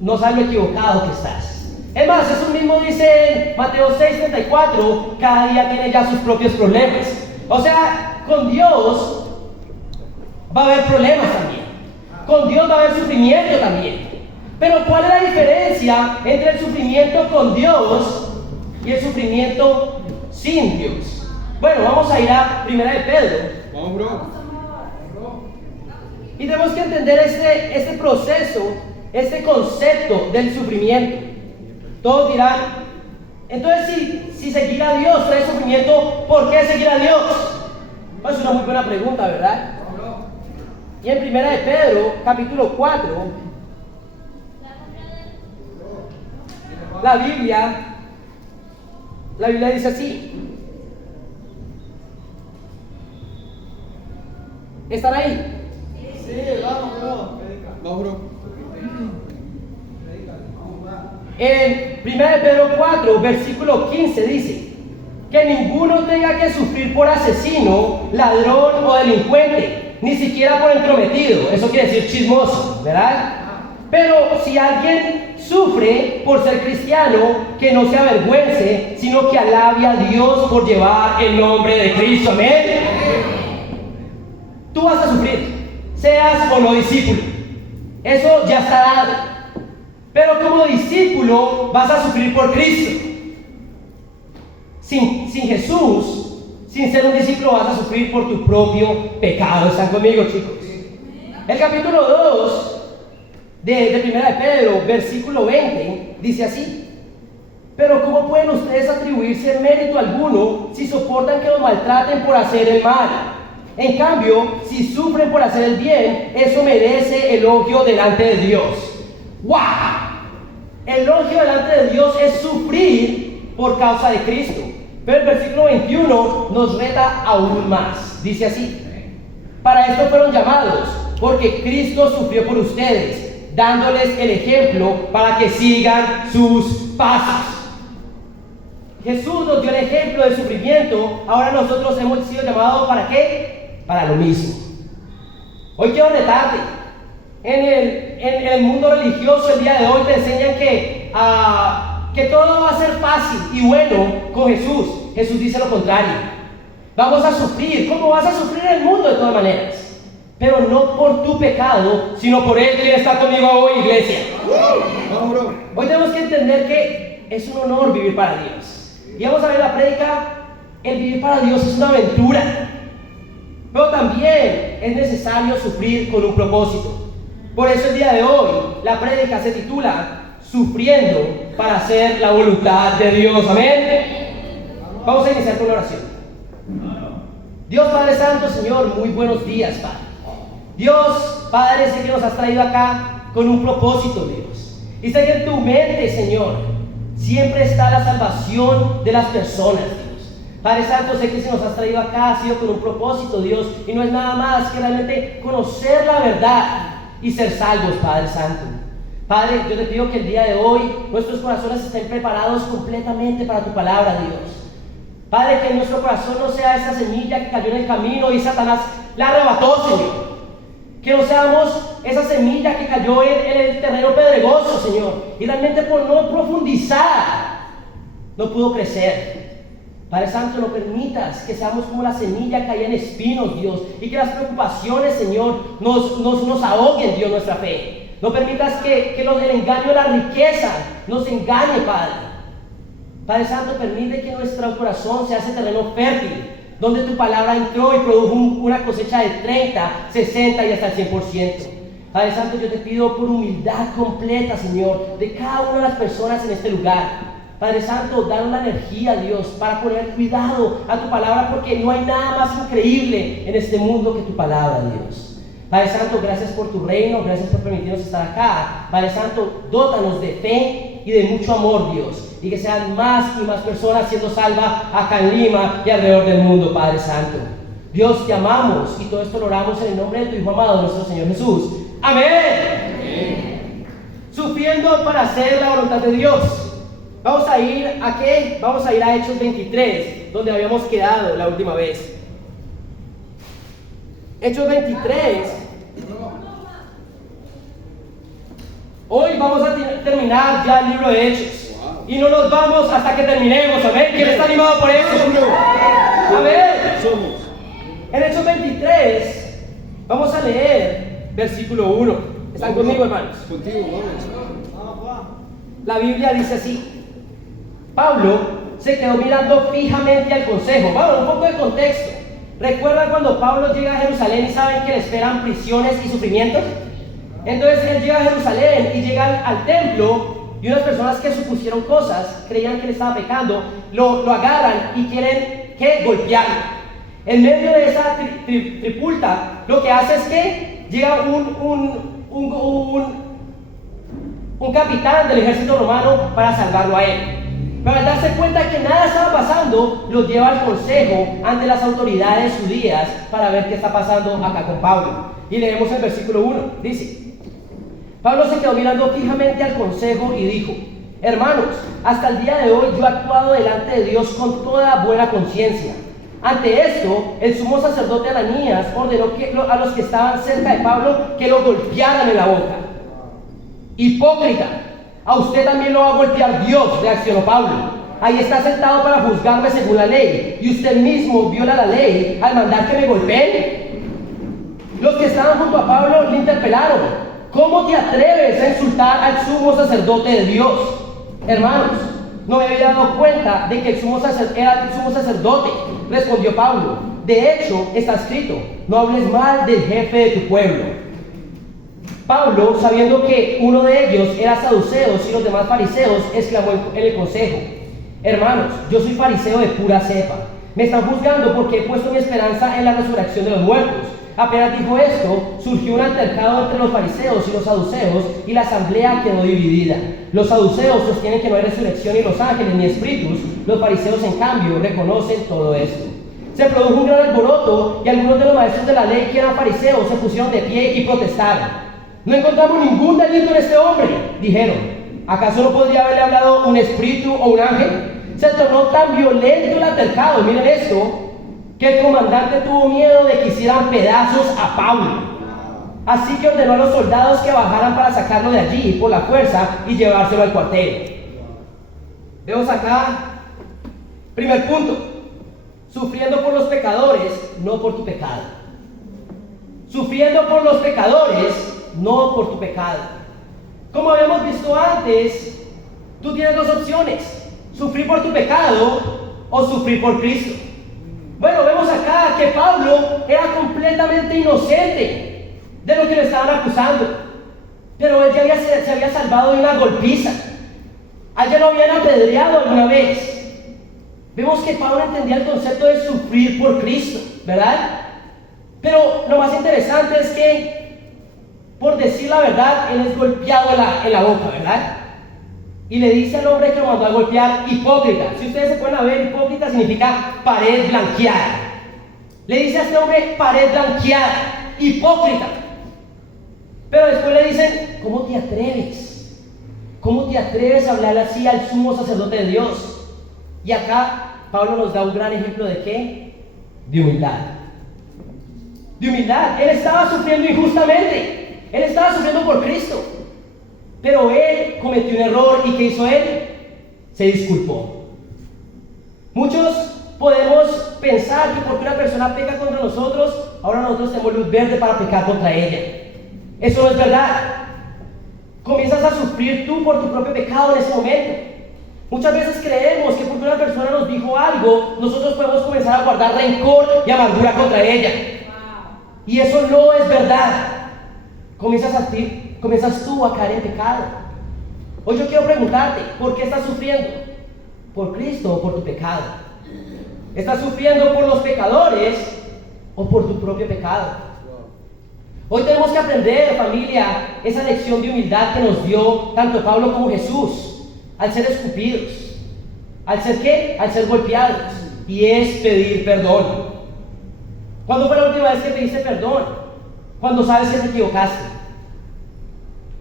no sabes lo equivocado que estás. Es más, eso mismo dice en Mateo 6:34, cada día tiene ya sus propios problemas. O sea, con Dios va a haber problemas también. Con Dios va a haber sufrimiento también. Pero ¿cuál es la diferencia entre el sufrimiento con Dios y el sufrimiento sin Dios? Bueno, vamos a ir a 1 de Pedro. Vamos, bro. Y tenemos que entender este proceso, este concepto del sufrimiento. Todos dirán, entonces si seguir a Dios trae sufrimiento, ¿por qué seguir a Dios? Pues es una muy buena pregunta, ¿verdad? Y en 1 de Pedro, capítulo 4, la Biblia dice así. ¿Están ahí? Sí, vamos, bro. Vamos, bro. En 1 de Pedro 4, versículo 15 dice que ninguno tenga que sufrir por asesino, ladrón o delincuente, ni siquiera por entrometido. Eso quiere decir chismoso, ¿verdad? Pero si alguien sufre por ser cristiano, que no se avergüence, sino que alabe a Dios por llevar el nombre de Cristo. Amén. Tú vas a sufrir, seas o no discípulo. Eso ya está dado. Pero como discípulo vas a sufrir por Cristo. Sin Jesús, sin ser un discípulo, vas a sufrir por tu propio pecado. ¿Están conmigo, chicos? El capítulo 2 de 1 de Pedro, versículo 20, dice así: pero ¿cómo pueden ustedes atribuirse mérito alguno si soportan que los maltraten por hacer el mal? En cambio, si sufren por hacer el bien, eso merece elogio delante de Dios. ¡Wow! Elogio delante de Dios es sufrir por causa de Cristo. Pero el versículo 21 nos reta aún más. Dice así: para esto fueron llamados, porque Cristo sufrió por ustedes, dándoles el ejemplo para que sigan sus pasos. Jesús nos dio el ejemplo de sufrimiento. Ahora nosotros hemos sido llamados ¿para qué? Para lo mismo. Hoy quiero retarte. En el mundo religioso el día de hoy te enseñan que todo va a ser fácil y bueno con Jesús. Jesús dice lo contrario. Vamos a sufrir. ¿Cómo vas a sufrir en el mundo de todas maneras? Pero no por tu pecado, sino por Él que está conmigo hoy, iglesia. Vamos, bro. Hoy tenemos que entender que es un honor vivir para Dios. Y vamos a ver la prédica. El vivir para Dios es una aventura. Pero también es necesario sufrir con un propósito. Por eso el día de hoy la prédica se titula Sufriendo para hacer la voluntad de Dios. Amén. Vamos a iniciar con una oración. Dios Padre Santo, Señor, muy buenos días, Padre. Dios Padre, sé que nos has traído acá con un propósito, Dios. Y sé que en tu mente, Señor, siempre está la salvación de las personas, Dios. Padre Santo, sé que si nos has traído acá ha sido con un propósito, Dios, y no es nada más que realmente conocer la verdad y ser salvos, Padre Santo. Padre, yo te pido que el día de hoy nuestros corazones estén preparados completamente para tu palabra, Dios. Padre, que en nuestro corazón no sea esa semilla que cayó en el camino y Satanás la arrebató, Señor. Que no seamos esa semilla que cayó en el terreno pedregoso, Señor, y realmente por no profundizar no pudo crecer. Padre Santo, no permitas que seamos como la semilla que caía en espinos, Dios, y que las preocupaciones, Señor, nos ahoguen, Dios, nuestra fe. No permitas que el engaño de la riqueza nos engañe, Padre. Padre Santo, permite que nuestro corazón sea ese terreno fértil, donde tu palabra entró y produjo una cosecha de 30, 60 y hasta el 100%. Padre Santo, yo te pido por humildad completa, Señor, de cada una de las personas en este lugar. Padre Santo, danos la energía, Dios, para poner cuidado a tu palabra, porque no hay nada más increíble en este mundo que tu palabra, Dios. Padre Santo, gracias por tu reino, gracias por permitirnos estar acá. Padre Santo, dótanos de fe y de mucho amor, Dios, y que sean más y más personas siendo salvas acá en Lima y alrededor del mundo, Padre Santo. Dios, te amamos y todo esto lo oramos en el nombre de tu Hijo amado, nuestro Señor Jesús. ¡Amén! Amén. Sufriendo para hacer la voluntad de Dios. Vamos a ir a ¿qué? Vamos a ir a Hechos 23, donde habíamos quedado la última vez. Hechos 23. Hoy vamos a terminar ya el libro de Hechos. Wow. Y no nos vamos hasta que terminemos, amén. ¿Quién está animado por eso? Vamos, bro. Amén. Somos. En Hechos 23, vamos a leer versículo 1. ¿Están conmigo, hermanos? Contigo, vamos. La Biblia dice así: Pablo se quedó mirando fijamente al consejo. Vamos, un poco de contexto. ¿Recuerdan cuando Pablo llega a Jerusalén y saben que le esperan prisiones y sufrimientos? Entonces él llega a Jerusalén y llega al templo, y unas personas que supusieron cosas, creían que él estaba pecando, lo agarran y quieren golpearlo. En medio de esa tripulta, lo que hace es que llega un capitán del ejército romano para salvarlo a él. Pero al darse cuenta que nada estaba pasando, lo lleva al consejo ante las autoridades judías para ver qué está pasando acá con Pablo. Y leemos el versículo 1, dice: Pablo se quedó mirando fijamente al consejo y dijo: hermanos, hasta el día de hoy yo he actuado delante de Dios con toda buena conciencia. Ante esto, el sumo sacerdote Ananías ordenó a los que estaban cerca de Pablo que lo golpearan en la boca. Hipócrita, a usted también lo va a golpear Dios, reaccionó Pablo. Ahí está sentado para juzgarme según la ley, y usted mismo viola la ley al mandar que me golpeen. Los que estaban junto a Pablo le interpelaron: ¿cómo te atreves a insultar al sumo sacerdote de Dios? Hermanos, no me había dado cuenta de que el sumo era el sumo sacerdote, respondió Pablo. De hecho, está escrito: no hables mal del jefe de tu pueblo. Pablo, sabiendo que uno de ellos era saduceo y los demás fariseos, exclamó en el consejo: hermanos, yo soy fariseo de pura cepa. Me están juzgando porque he puesto mi esperanza en la resurrección de los muertos. Apenas dijo esto, surgió un altercado entre los fariseos y los saduceos, y la asamblea quedó dividida. Los saduceos sostienen que no hay resurrección ni los ángeles ni espíritus. Los fariseos, en cambio, reconocen todo esto. Se produjo un gran alboroto, y algunos de los maestros de la ley, que eran fariseos, se pusieron de pie y protestaron: no encontramos ningún delito en este hombre, dijeron. ¿Acaso no podría haberle hablado un espíritu o un ángel? Se tornó tan violento el altercado, miren esto, que el comandante tuvo miedo de que hicieran pedazos a Pablo. Así que ordenó a los soldados que bajaran para sacarlo de allí por la fuerza y llevárselo al cuartel. Vemos acá, primer punto: sufriendo por los pecadores, no por tu pecado. Sufriendo por los pecadores, no por tu pecado. Como habíamos visto antes, tú tienes dos opciones: sufrir por tu pecado o sufrir por Cristo. Bueno, vemos acá que Pablo era completamente inocente de lo que le estaban acusando, pero él ya se había salvado de una golpiza. A él ya lo habían apedreado alguna vez. Vemos que Pablo entendía el concepto de sufrir por Cristo, ¿verdad? Pero lo más interesante es que, por decir la verdad, él es golpeado en la boca, ¿verdad? Y le dice al hombre que lo mandó a golpear: hipócrita. Si ustedes se pueden ver, hipócrita significa pared blanqueada. Le dice a este hombre: pared blanqueada, hipócrita. Pero después le dicen: ¿cómo te atreves? ¿Cómo te atreves a hablar así al sumo sacerdote de Dios? Y acá Pablo nos da un gran ejemplo de ¿qué? De humildad. De humildad. Él estaba sufriendo injustamente. Él estaba sufriendo por Cristo. Pero él cometió un error, ¿y qué hizo él? Se disculpó. Muchos podemos pensar que porque una persona peca contra nosotros, ahora nosotros tenemos luz verde para pecar contra ella. Eso no es verdad. Comienzas a sufrir tú por tu propio pecado en ese momento. Muchas veces creemos que porque una persona nos dijo algo, nosotros podemos comenzar a guardar rencor y amargura contra ella. Y eso no es verdad. Comienzas tú a caer en pecado. Hoy yo quiero preguntarte: ¿por qué estás sufriendo? ¿Por Cristo o por tu pecado? ¿Estás sufriendo por los pecadores o por tu propio pecado? Hoy tenemos que aprender, familia, esa lección de humildad que nos dio tanto Pablo como Jesús al ser escupidos. ¿Al ser qué? Al ser golpeados. Y es pedir perdón. ¿Cuándo fue la última vez que pediste perdón? Cuando sabes que te equivocaste.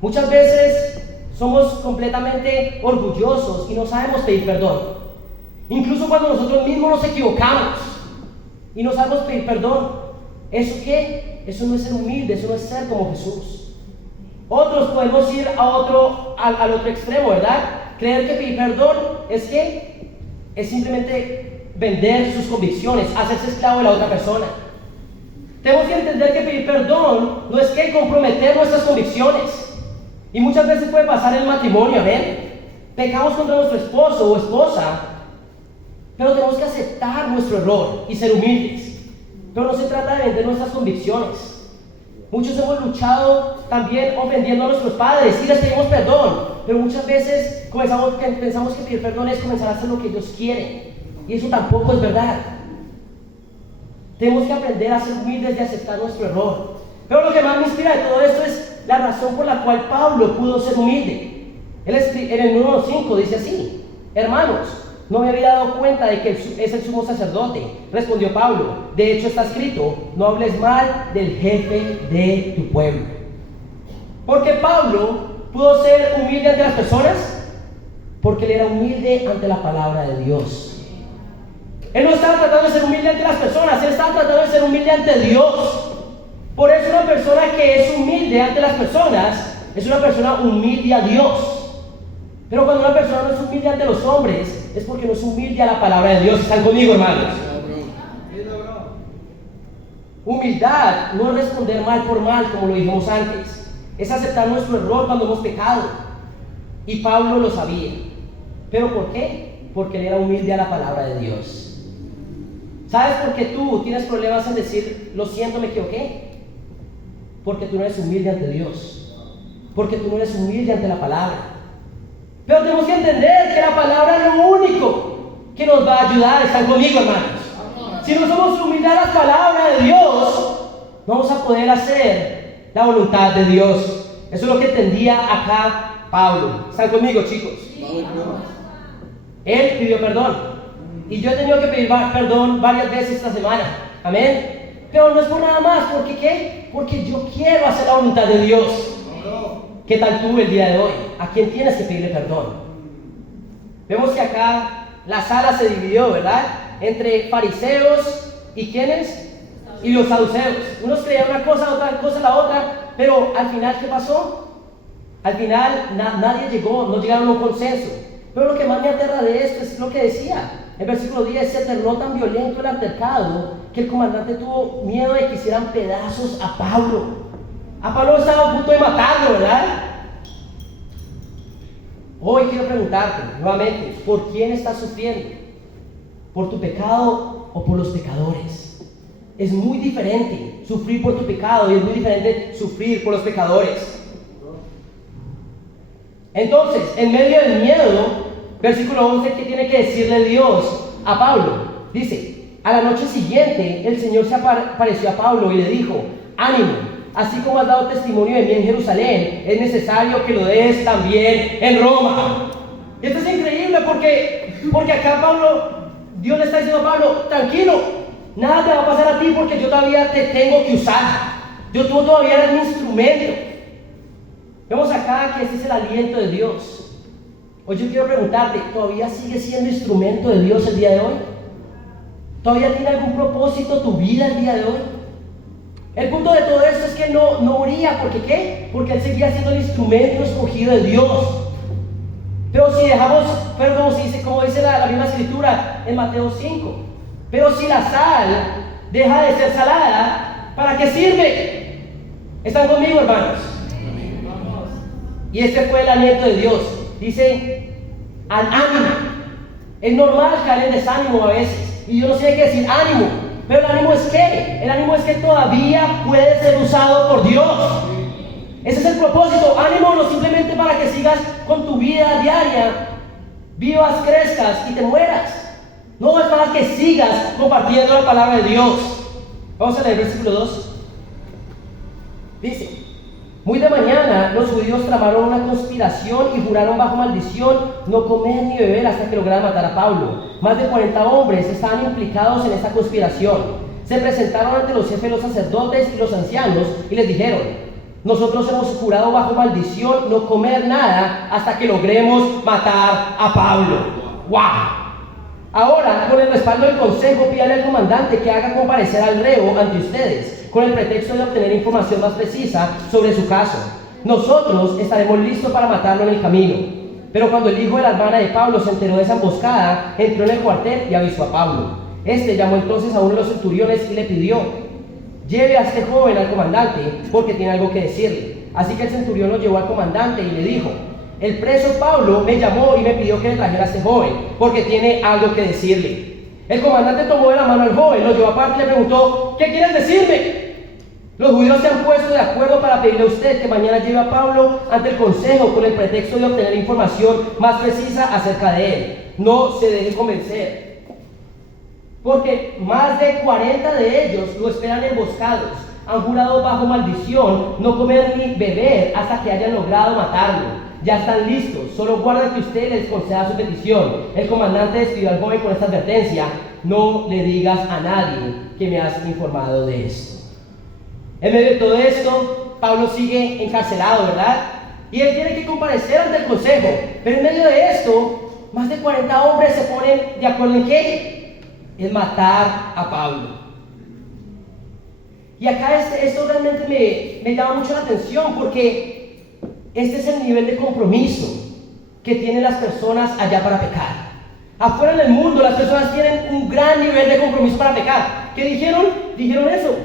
Muchas veces somos completamente orgullosos y no sabemos pedir perdón. Incluso cuando nosotros mismos nos equivocamos y no sabemos pedir perdón. ¿Eso qué? Eso no es ser humilde, eso no es ser como Jesús. Otros podemos ir al otro extremo, ¿verdad? Creer que pedir perdón es simplemente vender sus convicciones, hacerse esclavo de la otra persona. Tenemos que entender que pedir perdón no es que comprometer nuestras convicciones. Y muchas veces puede pasar en el matrimonio, ¿ven? Pecamos contra nuestro esposo o esposa, pero tenemos que aceptar nuestro error y ser humildes. Pero no se trata de vender nuestras convicciones. Muchos hemos luchado también ofendiendo a nuestros padres y les pedimos perdón, pero muchas veces pensamos que pedir perdón es comenzar a hacer lo que ellos quieren, y eso tampoco es verdad. Tenemos que aprender a ser humildes y aceptar nuestro error. Pero lo que más me inspira de todo esto es la razón por la cual Pablo pudo ser humilde. Él en el número 5 dice así: hermanos, no me había dado cuenta de que es el sumo sacerdote. Respondió Pablo: de hecho está escrito, no hables mal del jefe de tu pueblo. ¿Por qué Pablo pudo ser humilde ante las personas? Porque él era humilde ante la palabra de Dios. Él no estaba tratando de ser humilde ante las personas, él estaba tratando de ser humilde ante Dios. Por eso una persona que es humilde ante las personas es una persona humilde a Dios. Pero cuando una persona no es humilde ante los hombres, es porque no es humilde a la palabra de Dios. ¿Están conmigo, hermanos? Humildad no es responder mal por mal, como lo dijimos antes. Es aceptar nuestro error cuando hemos pecado. Y Pablo lo sabía. ¿Pero por qué? Porque él era humilde a la palabra de Dios. ¿Sabes por qué tú tienes problemas en decir, lo siento, me equivoqué? Porque tú no eres humilde ante Dios. Porque tú no eres humilde ante la palabra. Pero tenemos que entender que la palabra es lo único que nos va a ayudar. ¿Están conmigo, hermanos? Si no somos humildes a la palabra de Dios, no vamos a poder hacer la voluntad de Dios. Eso es lo que entendía acá Pablo. ¿Están conmigo, chicos? Él pidió perdón. Y yo he tenido que pedir perdón varias veces esta semana. Amén. Pero no es por nada más. ¿Por qué qué? Porque yo quiero hacer la voluntad de Dios. ¿Qué tal tú el día de hoy? ¿A quién tienes que pedirle perdón? Vemos que acá la sala se dividió, ¿verdad? Entre fariseos y ¿quiénes? Y los saduceos. Unos creían una cosa, otra cosa la otra. Pero al final, ¿qué pasó? Al final nadie no llegaron a un consenso. Pero lo que más me aterra de esto es lo que decía. En versículo 10, se tornó tan violento el altercado que el comandante tuvo miedo de que hicieran pedazos a Pablo. A Pablo estaba a punto de matarlo, ¿verdad? Hoy quiero preguntarte nuevamente, ¿por quién estás sufriendo? ¿Por tu pecado o por los pecadores? Es muy diferente sufrir por tu pecado y es muy diferente sufrir por los pecadores. Entonces, en medio del miedo, versículo 11, ¿qué tiene que decirle Dios a Pablo? Dice, a la noche siguiente el Señor se apareció a Pablo y le dijo, ánimo, así como has dado testimonio de mí en Jerusalén, es necesario que lo des también en Roma. Esto es increíble porque acá Dios le está diciendo a Pablo, tranquilo, nada te va a pasar a ti porque yo todavía te tengo que usar. Tú todavía eres mi instrumento. Vemos acá que este es el aliento de Dios. Hoy yo quiero preguntarte, ¿todavía sigues siendo instrumento de Dios el día de hoy? ¿Todavía tiene algún propósito tu vida el día de hoy? El punto de todo esto es que no moría, ¿por qué qué? Porque él seguía siendo el instrumento escogido de Dios. Pero si dejamos, como dice la misma escritura en Mateo 5, pero si la sal deja de ser salada, ¿para qué sirve? ¿Están conmigo, hermanos? Y este fue el aliento de Dios. Dice, ánimo. Es normal caer en desánimo a veces. Y yo no sé qué decir ánimo. Pero el ánimo es ¿qué? El ánimo es que todavía puede ser usado por Dios. Ese es el propósito. Ánimo no simplemente para que sigas con tu vida diaria, vivas, crezcas y te mueras. No, es para que sigas compartiendo la palabra de Dios. Vamos a leer el versículo 2. Dice, muy de mañana los judíos tramaron una conspiración y juraron bajo maldición no comer ni beber hasta que lograran matar a Pablo. Más de 40 hombres estaban implicados en esta conspiración. Se presentaron ante los jefes de los sacerdotes y los ancianos y les dijeron, nosotros hemos jurado bajo maldición no comer nada hasta que logremos matar a Pablo. ¡Wow! Ahora, con el respaldo del consejo, pídale al comandante que haga comparecer al reo ante ustedes, con el pretexto de obtener información más precisa sobre su caso. nosotros estaremos listos para matarlo en el camino. Pero cuando el hijo de la hermana de Pablo se enteró de esa emboscada, entró en el cuartel y avisó a Pablo. Este llamó entonces a uno de los centuriones y le pidió: lleve a este joven al comandante, porque tiene algo que decirle. Así que el centurión lo llevó al comandante y le dijo: el preso Pablo me llamó y me pidió que le trajera a este joven, porque tiene algo que decirle. El comandante tomó de la mano al joven, lo llevó aparte y le preguntó: ¿qué quieres decirme? Los judíos se han puesto de acuerdo para pedirle a usted que mañana lleve a Pablo ante el consejo con el pretexto de obtener información más precisa acerca de él. No se deje convencer, porque más de 40 de ellos lo esperan emboscados. Han jurado bajo maldición no comer ni beber hasta que hayan logrado matarlo. Ya están listos, solo guarda que usted les conceda su petición. El comandante despidió al joven con esta advertencia: no le digas a nadie que me has informado de esto. En medio de todo esto, Pablo sigue encarcelado, ¿verdad? Y él tiene que comparecer ante el consejo. Pero en medio de esto, más de 40 hombres se ponen de acuerdo en ¿qué? En matar a Pablo. Y acá esto realmente me llama mucho la atención, porque este es el nivel de compromiso que tienen las personas allá para pecar. Afuera en el mundo las personas tienen un gran nivel de compromiso para pecar. ¿Qué dijeron? Dijeron eso: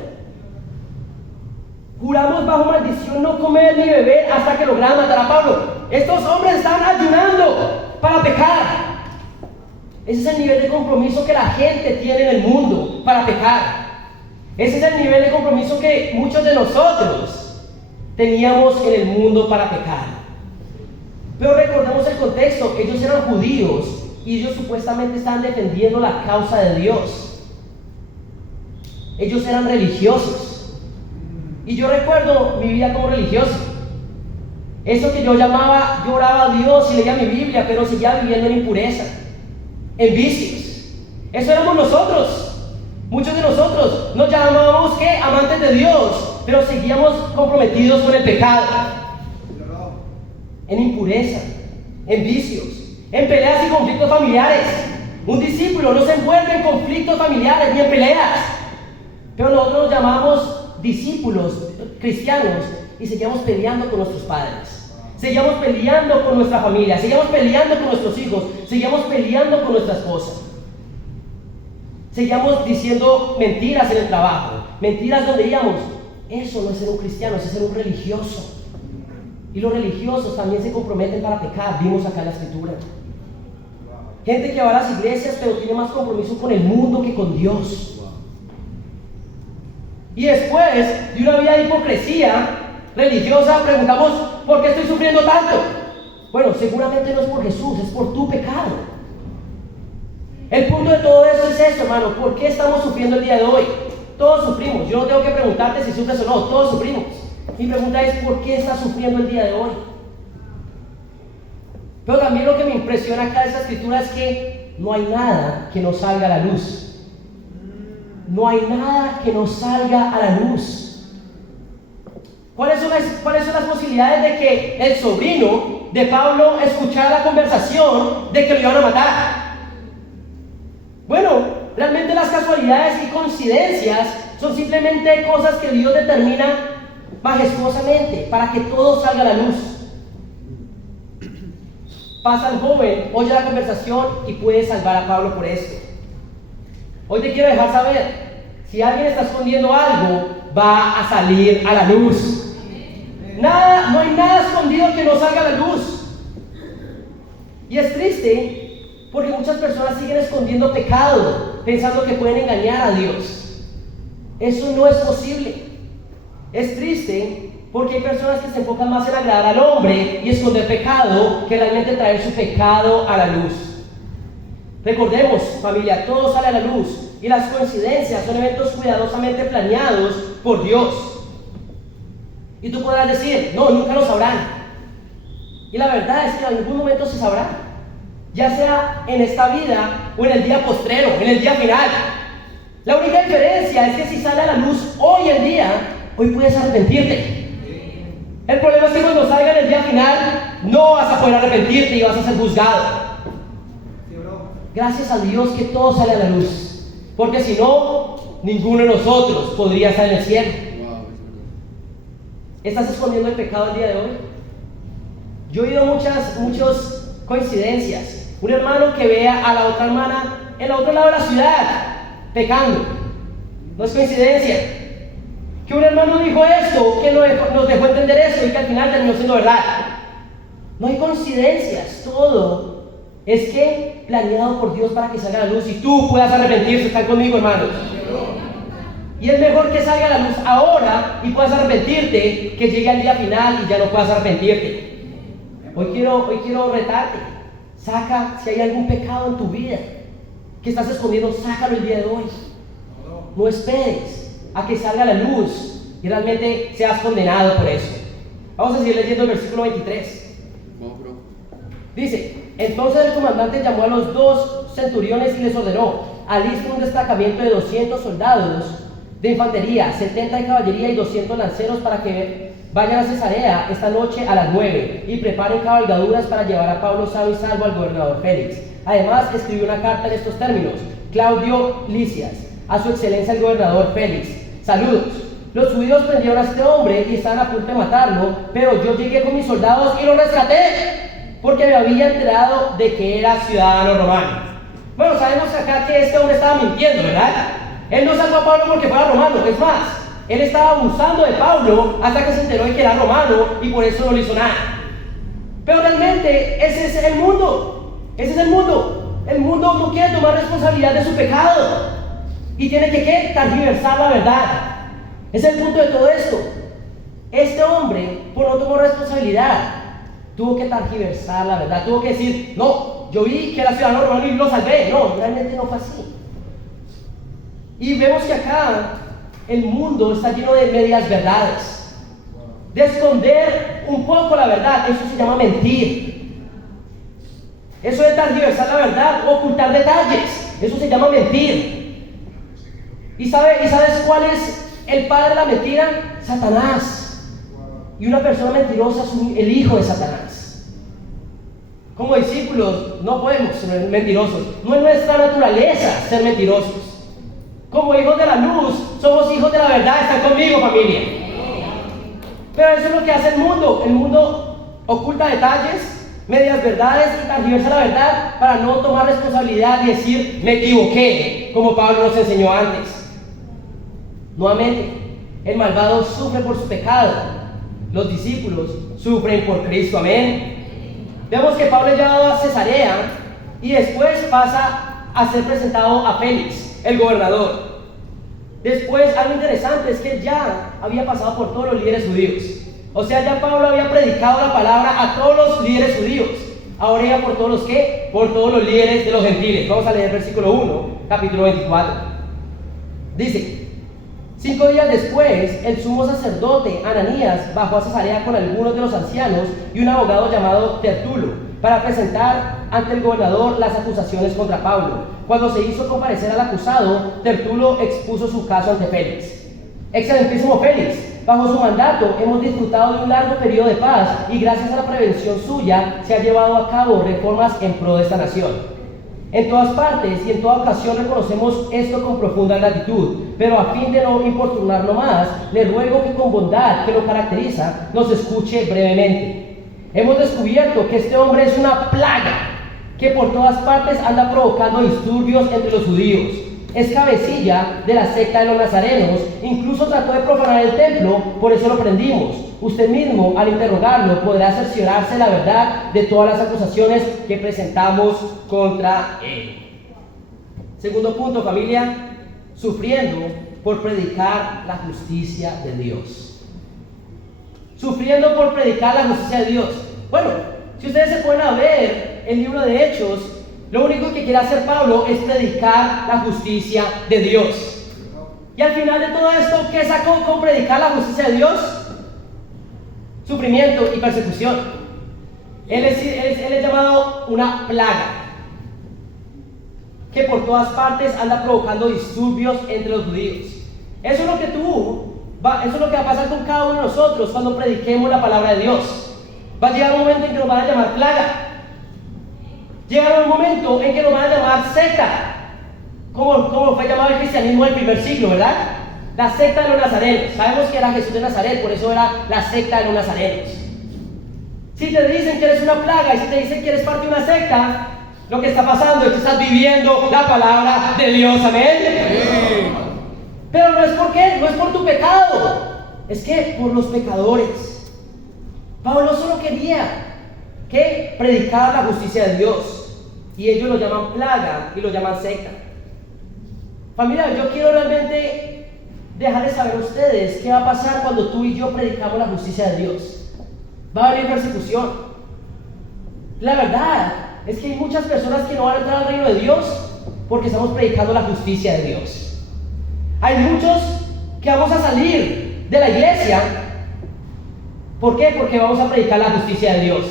juramos bajo maldición no comer ni beber hasta que lograran matar a Pablo. Estos hombres están ayunando para pecar. Ese es el nivel de compromiso que la gente tiene en el mundo para pecar. Ese es el nivel de compromiso que muchos de nosotros teníamos en el mundo para pecar. Pero recordemos el contexto: ellos eran judíos y ellos supuestamente estaban defendiendo la causa de Dios. Ellos eran religiosos. Y yo recuerdo mi vida como religioso. Eso que yo oraba a Dios y leía mi Biblia, pero seguía viviendo en impureza, en vicios. Eso éramos nosotros. Muchos de nosotros nos llamábamos ¿qué? Amantes de Dios, pero seguíamos comprometidos con el pecado, en impureza, en vicios, en peleas y conflictos familiares. Un discípulo no se envuelve en conflictos familiares ni en peleas, pero nosotros nos llamamos discípulos cristianos y seguíamos peleando con nuestros padres, seguíamos peleando con nuestra familia, seguíamos peleando con nuestros hijos, seguíamos peleando con nuestra esposa, seguíamos diciendo mentiras en el trabajo, mentiras donde íbamos. Eso no es ser un cristiano, eso es ser un religioso. Y los religiosos también se comprometen para pecar. Vimos acá en la escritura gente que va a las iglesias pero tiene más compromiso con el mundo que con Dios. Y después de una vida de hipocresía religiosa, preguntamos: ¿por qué estoy sufriendo tanto? Bueno, seguramente no es por Jesús, es por tu pecado. El punto de todo esto es esto, hermano: ¿por qué estamos sufriendo el día de hoy? Todos sufrimos. Yo no tengo que preguntarte si sufres o no, todos sufrimos. Mi pregunta es: ¿por qué estás sufriendo el día de hoy? Pero también lo que me impresiona acá de esta escritura es que no hay nada que no salga a la luz. No hay nada que no salga a la luz. ¿Cuáles son las posibilidades de que el sobrino de Pablo escuchara la conversación de que lo iban a matar? Bueno, realmente las casualidades y coincidencias son simplemente cosas que Dios determina majestuosamente para que todo salga a la luz. Pasa el joven, oye la conversación y puede salvar a Pablo por esto. Hoy te quiero dejar saber: si alguien está escondiendo algo, va a salir a la luz. No hay nada escondido que no salga a la luz. Y es triste porque muchas personas siguen escondiendo pecado, pensando que pueden engañar a Dios. Eso no es posible. Es triste porque hay personas que se enfocan más en agradar al hombre y esconder pecado que realmente traer su pecado a la luz. Recordemos, familia, todo sale a la luz. Y las coincidencias son eventos cuidadosamente planeados por Dios. Y tú podrás decir: no, nunca lo sabrán. Y la verdad es que en algún momento se sabrá, ya sea en esta vida o en el día postrero, en el día final. La única diferencia es que si sale a la luz hoy en día, hoy puedes arrepentirte. El problema es que cuando salga en el día final, no vas a poder arrepentirte y vas a ser juzgado. Gracias a Dios que todo sale a la luz. Porque si no, ninguno de nosotros podría estar en el cielo. ¿Estás escondiendo el pecado el día de hoy? Yo he oído muchas coincidencias. Un hermano que vea a la otra hermana en el otro lado de la ciudad pecando. No es coincidencia. Que un hermano dijo esto, que nos dejó entender esto y que al final terminó siendo verdad. No hay coincidencias. Todo es que planeado por Dios para que salga a la luz y tú puedas arrepentirte. ¿Están conmigo, hermanos? Y es mejor que salga a la luz ahora y puedas arrepentirte que llegue al día final y ya no puedas arrepentirte. Hoy quiero retarte. Saca si hay algún pecado en tu vida que estás escondiendo, sácalo el día de hoy. No esperes a que salga a la luz y realmente seas condenado por eso. Vamos a seguir leyendo el versículo 23. Dice: entonces el comandante llamó a los 2 centuriones y les ordenó: alisten un destacamento de 200 soldados de infantería, 70 de caballería y 200 lanceros para que vayan a Cesarea esta noche a las 9 y preparen cabalgaduras para llevar a Pablo sano y salvo al gobernador Félix. Además escribió una carta en estos términos: Claudio Lisias, a su excelencia el gobernador Félix, saludos. Los judíos prendieron a este hombre y estaban a punto de matarlo, pero yo llegué con mis soldados y lo rescaté, porque me había enterado de que era ciudadano romano. Bueno, sabemos acá que este hombre estaba mintiendo, ¿verdad? Él no salvó a Pablo porque fuera romano, es más, él estaba abusando de Pablo hasta que se enteró de que era romano y por eso no le hizo nada. Pero realmente ese es el mundo, ese es el mundo. El mundo no quiere tomar responsabilidad de su pecado y tiene que tergiversar la verdad. Ese es el punto de todo esto. Este hombre, por no tomar responsabilidad, tuvo que tergiversar la verdad, tuvo que decir: no, yo vi que era ciudadano romano y lo salvé. No, realmente no fue así. Y vemos que acá el mundo está lleno de medias verdades, de esconder un poco la verdad. Eso se llama mentir. Eso de tergiversar la verdad, ocultar detalles, eso se llama mentir. ¿Y sabes cuál es el padre de la mentira? Satanás. Y una persona mentirosa es el hijo de Satanás. Como discípulos no podemos ser mentirosos. No es nuestra naturaleza ser mentirosos. Como hijos de la luz, somos hijos de la verdad. ¿Están conmigo, familia? Pero eso es lo que hace el mundo. El mundo oculta detalles, medias verdades y tergiversa la verdad para no tomar responsabilidad y decir: me equivoqué, como Pablo nos enseñó antes. Nuevamente, el malvado sufre por su pecado. Los discípulos sufren por Cristo. Amén. Vemos que Pablo es llevado a Cesarea y después pasa a ser presentado a Félix, el gobernador. Después, algo interesante es que él ya había pasado por todos los líderes judíos. O sea, ya Pablo había predicado la palabra a todos los líderes judíos. Ahora iba por todos los ¿qué? Por todos los líderes de los gentiles. Vamos a leer el versículo 1, capítulo 24. Dice: 5 días después, el sumo sacerdote Ananías bajó a Cesarea con algunos de los ancianos y un abogado llamado Tertulo para presentar ante el gobernador las acusaciones contra Pablo. Cuando se hizo comparecer al acusado, Tertulo expuso su caso ante Félix. Excelentísimo Félix, bajo su mandato hemos disfrutado de un largo periodo de paz y gracias a la prevención suya se han llevado a cabo reformas en pro de esta nación. En todas partes y en toda ocasión reconocemos esto con profunda gratitud, pero a fin de no importunarlo más, le ruego que con bondad que lo caracteriza, nos escuche brevemente. Hemos descubierto que este hombre es una plaga que por todas partes anda provocando disturbios entre los judíos. Es cabecilla de la secta de los nazarenos, incluso trató de profanar el templo, por eso lo prendimos. Usted mismo, al interrogarlo, podrá cerciorarse la verdad de todas las acusaciones que presentamos contra él. Segundo punto, familia: sufriendo por predicar la justicia de Dios. Sufriendo por predicar la justicia de Dios. Bueno, si ustedes se ponen a ver el libro de Hechos, lo único que quiere hacer Pablo es predicar la justicia de Dios. Y al final de todo esto, ¿qué sacó con predicar la justicia de Dios? Sufrimiento y persecución. Él es llamado una plaga que por todas partes anda provocando disturbios entre los judíos. Eso es lo que va a pasar con cada uno de nosotros cuando prediquemos la palabra de Dios. Va a llegar un momento en que nos van a llamar plaga. Llegará un momento en que nos van a llamar secta, como fue llamado el cristianismo del primer siglo, ¿verdad? La secta de los nazarenos. Sabemos que era Jesús de Nazaret, por eso era la secta de los nazarenos. Si te dicen que eres una plaga y si te dicen que eres parte de una secta, lo que está pasando es que estás viviendo la palabra de Dios. Amén. Pero no es por qué, no es por tu pecado, es que por los pecadores. Pablo solo quería que predicara la justicia de Dios, y ellos lo llaman plaga y lo llaman secta. Familia, yo quiero realmente dejarles saber a ustedes qué va a pasar cuando tú y yo predicamos la justicia de Dios. Va a haber persecución. La verdad es que hay muchas personas que no van a entrar al reino de Dios porque estamos predicando la justicia de Dios. Hay muchos que vamos a salir de la iglesia. ¿Por qué? Porque vamos a predicar la justicia de Dios.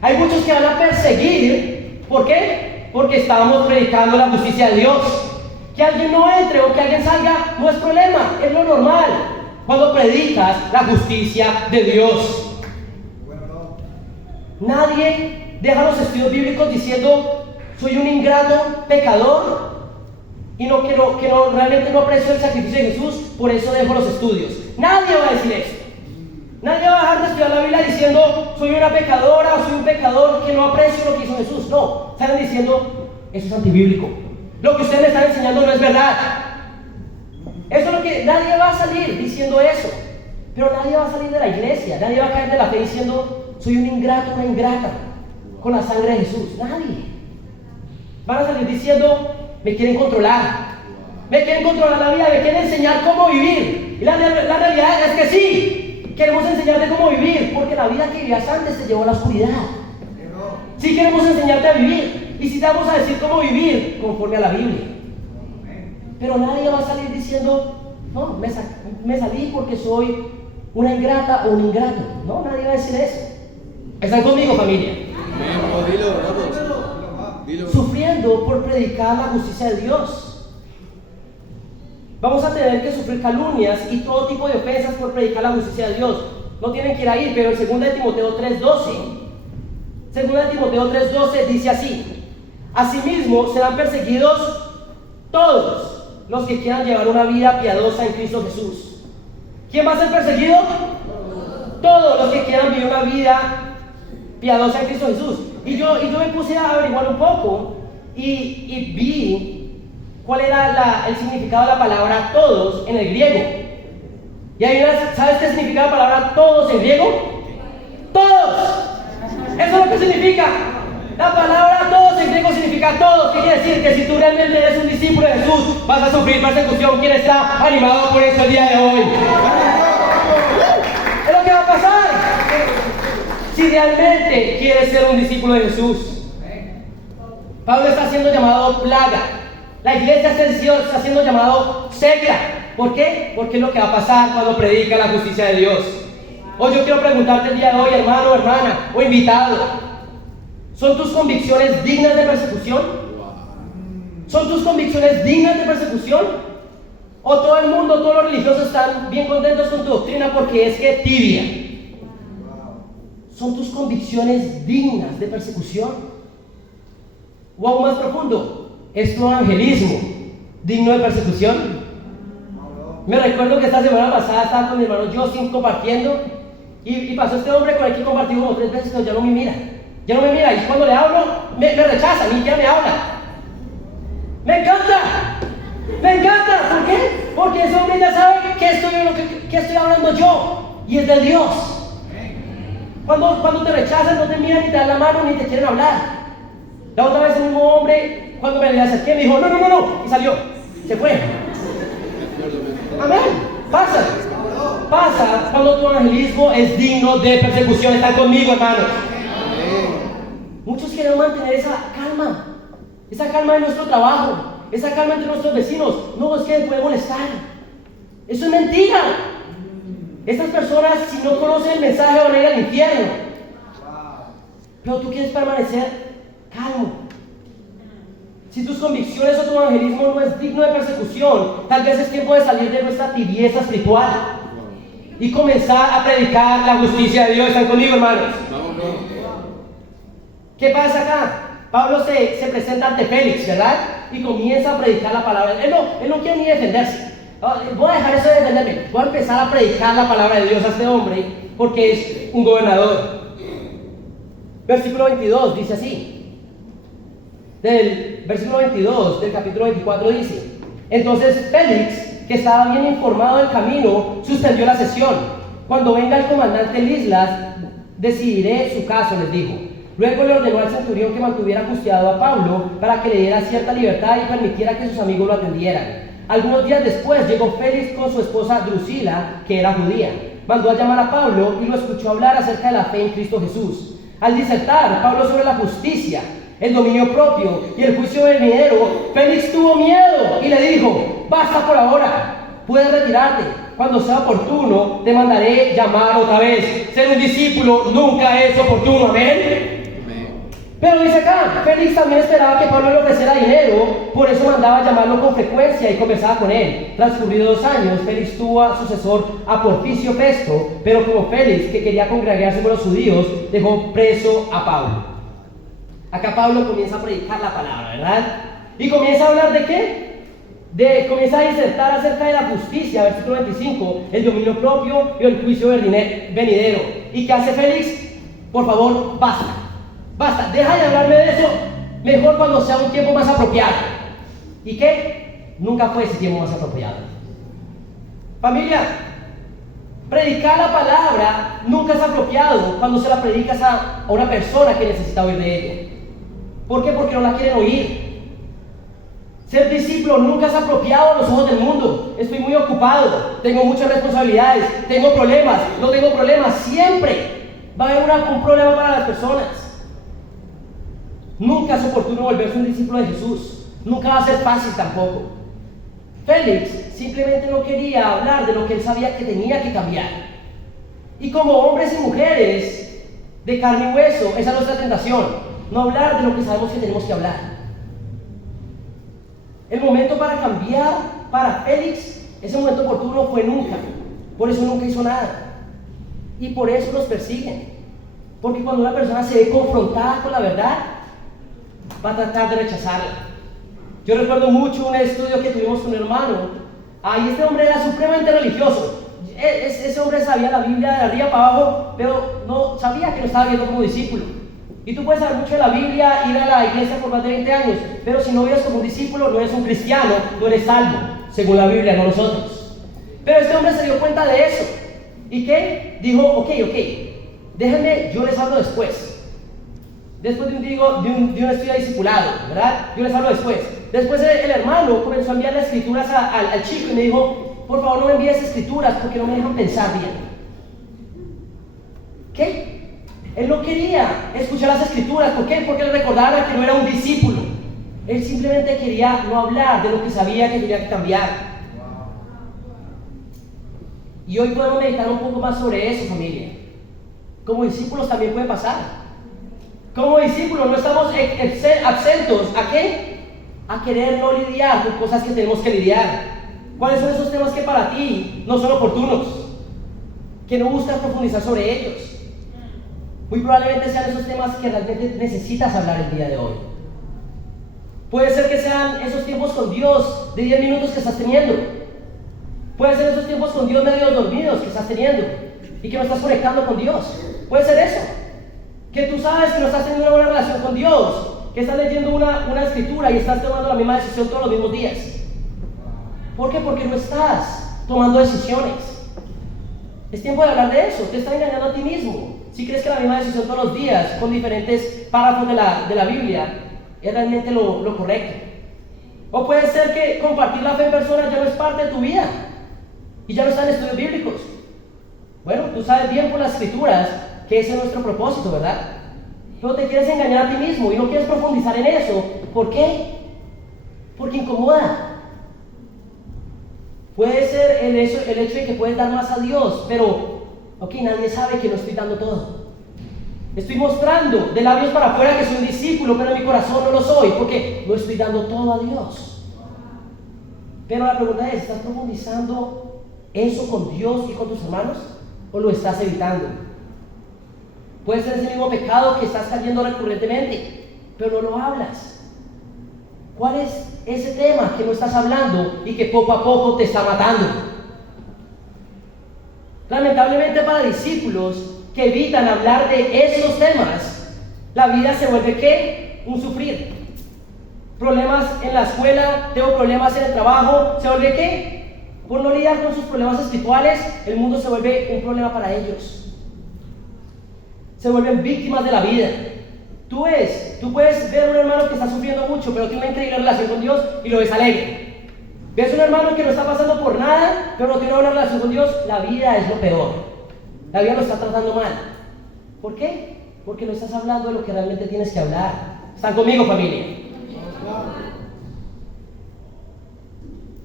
Hay muchos que van a perseguir. ¿Por qué? Porque estamos predicando la justicia de Dios. Que alguien no entre o que alguien salga no es problema, es lo normal cuando predicas la justicia de Dios. Nadie deja los estudios bíblicos diciendo soy un ingrato pecador y realmente no aprecio el sacrificio de Jesús, por eso dejo los estudios. Nadie va a decir eso. Nadie va a dejar de estudiar la Biblia diciendo soy una pecadora o soy un pecador que no aprecio lo que hizo Jesús. No, están diciendo eso es antibíblico. Lo que ustedes me están enseñando no es verdad. Eso es lo que nadie va a salir diciendo eso. Pero nadie va a salir de la iglesia, nadie va a caer de la fe diciendo soy un ingrato, una ingrata con la sangre de Jesús. Nadie. Van a salir diciendo me quieren controlar, me quieren controlar la vida, me quieren enseñar cómo vivir. Y la realidad es que sí, queremos enseñarte cómo vivir, porque la vida que vivías antes te llevó a la oscuridad. Sí queremos enseñarte a vivir, y sí te vamos a decir cómo vivir conforme a la Biblia. Pero nadie va a salir diciendo no, me salí porque soy una ingrata o un ingrato. No, nadie va a decir eso. ¿Están conmigo, familia? Dilo. Sufriendo por predicar la justicia de Dios. Vamos a tener que sufrir calumnias y todo tipo de ofensas por predicar la justicia de Dios. No tienen que ir ahí, pero en 2 de Timoteo 3:12 dice así: asimismo serán perseguidos todos los que quieran llevar una vida piadosa en Cristo Jesús. ¿Quién va a ser perseguido? Todos los que quieran vivir una vida piadosa en Cristo Jesús. Y yo me puse a averiguar un poco y vi cuál era el significado de la palabra todos en el griego. Y ¿sabes qué significa la palabra todos en griego? Todos. Eso es lo que significa. La palabra todos en griego significa todos. ¿Qué quiere decir? Que si tú realmente eres un discípulo de Jesús, vas a sufrir persecución. ¿Quién está animado por eso el día de hoy? Es lo que va a pasar. Si realmente quieres ser un discípulo de Jesús. Pablo está siendo llamado plaga. La iglesia está siendo llamado secta. ¿Por qué? Porque es lo que va a pasar cuando predica la justicia de Dios. Hoy yo quiero preguntarte el día de hoy, hermano, hermana o invitado: ¿son tus convicciones dignas de persecución? ¿Son tus convicciones dignas de persecución? ¿O todo el mundo, todos los religiosos están bien contentos con tu doctrina porque es que tibia? ¿Son tus convicciones dignas de persecución? O aún más profundo, ¿es tu evangelismo digno de persecución? Me recuerdo que esta semana pasada estaba con mi hermano Justin compartiendo y pasó este hombre con el que compartí como 3 veces, pero ya no me mira. Ya no me mira, y cuando le hablo, me rechaza, ni ya me habla. ¡Me encanta! ¡Me encanta! ¿Por qué? Porque ese hombre ya sabe que estoy hablando yo, y es de Dios. Cuando te rechazan, no te miran, ni te dan la mano, ni te quieren hablar. La otra vez el mismo hombre, cuando me le acerqué, me dijo, no, y salió, se fue. Amén. Pasa cuando tu evangelismo es digno de persecución. ¿Están conmigo, hermanos? Muchos quieren mantener esa calma en nuestro trabajo, esa calma entre nuestros vecinos. No, es que les puede molestar. Eso es mentira. Estas personas, si no conocen el mensaje, van a ir al infierno. Pero tú quieres permanecer calmo. Si tus convicciones o tu evangelismo no es digno de persecución, tal vez es tiempo de salir de nuestra tibieza espiritual y comenzar a predicar la justicia de Dios. ¿Están conmigo, hermanos? ¿Qué pasa acá? Pablo se presenta ante Félix, ¿verdad? Y comienza a predicar la palabra. Él no quiere ni defenderse. Voy a dejar eso de defenderme. Voy a empezar a predicar la palabra de Dios a este hombre porque es un gobernador. Versículo 22 dice así. Del versículo 22 del capítulo 24 dice: entonces Félix, que estaba bien informado del camino, suspendió la sesión. Cuando venga el comandante Lislas, decidiré su caso, les dijo. Luego le ordenó al centurión que mantuviera custodiado a Pablo para que le diera cierta libertad y permitiera que sus amigos lo atendieran. Algunos días después llegó Félix con su esposa Drusila, que era judía. Mandó a llamar a Pablo y lo escuchó hablar acerca de la fe en Cristo Jesús. Al disertar Pablo sobre la justicia, el dominio propio y el juicio venidero, Félix tuvo miedo y le dijo: basta por ahora, puedes retirarte. Cuando sea oportuno te mandaré llamar otra vez. Ser un discípulo nunca es oportuno, amén. Pero dice acá, Félix también esperaba que Pablo le ofreciera dinero, por eso mandaba llamarlo con frecuencia y conversaba con él. Transcurridos 2 años, Félix tuvo a sucesor a Porficio Festo, pero como Félix, que quería congregarse con los judíos, dejó preso a Pablo. Acá Pablo comienza a predicar la palabra, ¿verdad? Y comienza a hablar ¿de qué? Comienza a disertar acerca de la justicia, versículo 25, el dominio propio y el juicio venidero. ¿Y qué hace Félix? Por favor, basta. Basta, deja de hablarme de eso, mejor cuando sea un tiempo más apropiado. ¿Y qué? Nunca fue ese tiempo más apropiado. Familia, predicar la palabra nunca es apropiado cuando se la predicas a una persona que necesita oír de ella. ¿Por qué? Porque no la quieren oír. Ser discípulo nunca es apropiado a los ojos del mundo. Estoy muy ocupado, tengo muchas responsabilidades, tengo problemas, no tengo problemas. Siempre va a haber un problema para las personas. Nunca es oportuno volverse un discípulo de Jesús. Nunca va a ser fácil tampoco. Félix simplemente no quería hablar de lo que él sabía que tenía que cambiar. Y como hombres y mujeres de carne y hueso, esa es nuestra tentación. No hablar de lo que sabemos que tenemos que hablar. El momento para cambiar para Félix, ese momento oportuno fue nunca. Por eso nunca hizo nada. Y por eso los persiguen. Porque cuando una persona se ve confrontada con la verdad, va a tratar de rechazarla. Yo recuerdo mucho un estudio que tuvimos con un hermano. Y este hombre era supremamente religioso. Ese hombre sabía la Biblia de arriba para abajo, pero no sabía que lo estaba viendo como discípulo. Y tú puedes saber mucho de la Biblia, ir a la iglesia por más de 20 años, pero si no vives como un discípulo, no eres un cristiano, no eres salvo, según la Biblia, no nosotros. Pero este hombre se dio cuenta de eso. ¿Y qué? Dijo, ok, déjenme, yo les hablo después. Después de un estudio discipulado, ¿verdad? Yo les hablo después. Después el hermano comenzó a enviarle escrituras al chico y me dijo: por favor no me envíes escrituras porque no me dejan pensar bien. ¿Qué? Él no quería escuchar las escrituras. ¿Por qué? Porque le recordara que no era un discípulo. Él simplemente quería no hablar de lo que sabía que tenía que cambiar. Y hoy podemos meditar un poco más sobre eso, familia. Como discípulos también puede pasar. Como discípulos no estamos absentos. ¿A qué? A querer no lidiar con cosas que tenemos que lidiar. ¿Cuáles son esos temas que para ti no son oportunos? Que no buscas profundizar sobre ellos. Muy probablemente sean esos temas que realmente necesitas hablar el día de hoy. Puede ser que sean esos tiempos con Dios de 10 minutos que estás teniendo. Puede ser esos tiempos con Dios medio dormidos que estás teniendo y que no estás conectando con Dios. Puede ser eso. Que tú sabes que no estás teniendo una buena relación con Dios, que estás leyendo una escritura y estás tomando la misma decisión todos los mismos días. ¿Por qué? Porque no estás tomando decisiones. Es tiempo de hablar de eso. Te estás engañando a ti mismo. Si crees que la misma decisión todos los días, con diferentes párrafos de la Biblia, es realmente lo correcto. O puede ser que compartir la fe en personas ya no es parte de tu vida y ya no están en estudios bíblicos. Bueno, tú sabes bien por las escrituras que ese es nuestro propósito, ¿verdad? Pero te quieres engañar a ti mismo y no quieres profundizar en eso. ¿Por qué? Porque incomoda. Puede ser el hecho de que puedes dar más a Dios, pero nadie sabe que lo estoy dando todo. Estoy mostrando de labios para afuera que soy un discípulo, pero en mi corazón no lo soy, porque no estoy dando todo a Dios. Pero la pregunta es, ¿estás profundizando eso con Dios y con tus hermanos? ¿O lo estás evitando? Puede ser ese mismo pecado que estás cayendo recurrentemente, pero no lo hablas. ¿Cuál es ese tema que no estás hablando y que poco a poco te está matando? Lamentablemente para discípulos que evitan hablar de esos temas, la vida se vuelve ¿qué? Un sufrir. Problemas en la escuela, tengo problemas en el trabajo, ¿se vuelve qué? Por no lidiar con sus problemas espirituales, el mundo se vuelve un problema para ellos. Se vuelven víctimas de la vida. Tú puedes ver a un hermano que está sufriendo mucho, pero tiene una increíble relación con Dios y lo ves alegre. Ves a un hermano que no está pasando por nada, pero no tiene una relación con Dios, la vida es lo peor. La vida lo está tratando mal. ¿Por qué? Porque no estás hablando de lo que realmente tienes que hablar. ¿Están conmigo, familia?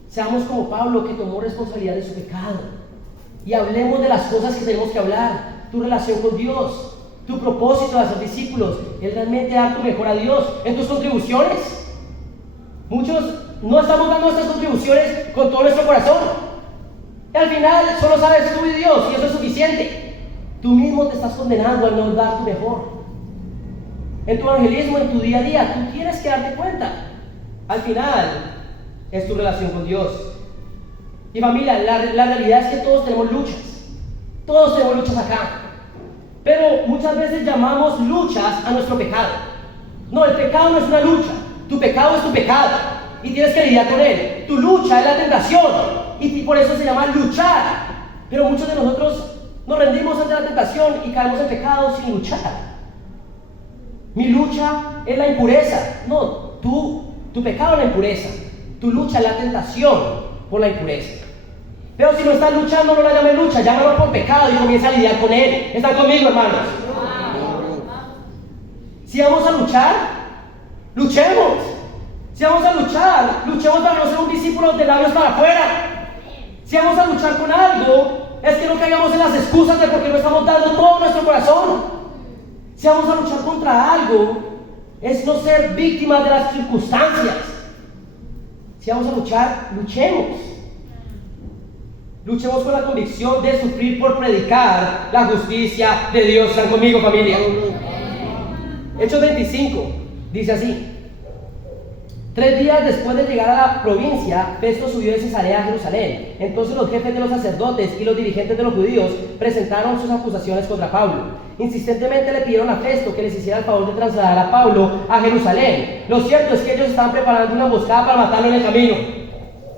Seamos como Pablo, que tomó responsabilidad de su pecado. Y hablemos de las cosas que tenemos que hablar. Tu relación con Dios, tu propósito de hacer discípulos, es realmente dar tu mejor a Dios en tus contribuciones. Muchos no estamos dando nuestras contribuciones con todo nuestro corazón. Y al final solo sabes tú y Dios, y eso es suficiente. Tú mismo te estás condenando al no dar tu mejor. En tu evangelismo, en tu día a día, tú tienes que darte cuenta. Al final es tu relación con Dios. Y familia, la realidad es que todos tenemos luchas. Todos tenemos luchas acá. Pero muchas veces llamamos luchas a nuestro pecado. No, el pecado no es una lucha. Tu pecado es tu pecado y tienes que lidiar con él. Tu lucha es la tentación y por eso se llama luchar. Pero muchos de nosotros nos rendimos ante la tentación y caemos en pecado sin luchar. Mi lucha es la impureza. No, tu pecado es la impureza. Tu lucha es la tentación por la impureza. Pero si no estás luchando, no la llames lucha, llámalo por pecado y comienza a lidiar con él. ¿Están conmigo, hermanos? Si vamos a luchar, luchemos. Si vamos a luchar, luchemos para no ser un discípulo de labios para afuera. Si vamos a luchar con algo, es que no caigamos en las excusas de por qué no estamos dando todo nuestro corazón. Si vamos a luchar contra algo, es no ser víctimas de las circunstancias. Si vamos a luchar, luchemos. Luchemos con la convicción de sufrir por predicar la justicia de Dios. ¿Están conmigo, familia? Hechos 25 dice así: 3 días después de llegar a la provincia, Festo subió de Cesarea a Jerusalén. Entonces los jefes de los sacerdotes y los dirigentes de los judíos presentaron sus acusaciones contra Pablo. Insistentemente le pidieron a Festo que les hiciera el favor de trasladar a Pablo a Jerusalén. Lo cierto es que ellos estaban preparando una emboscada para matarlo en el camino.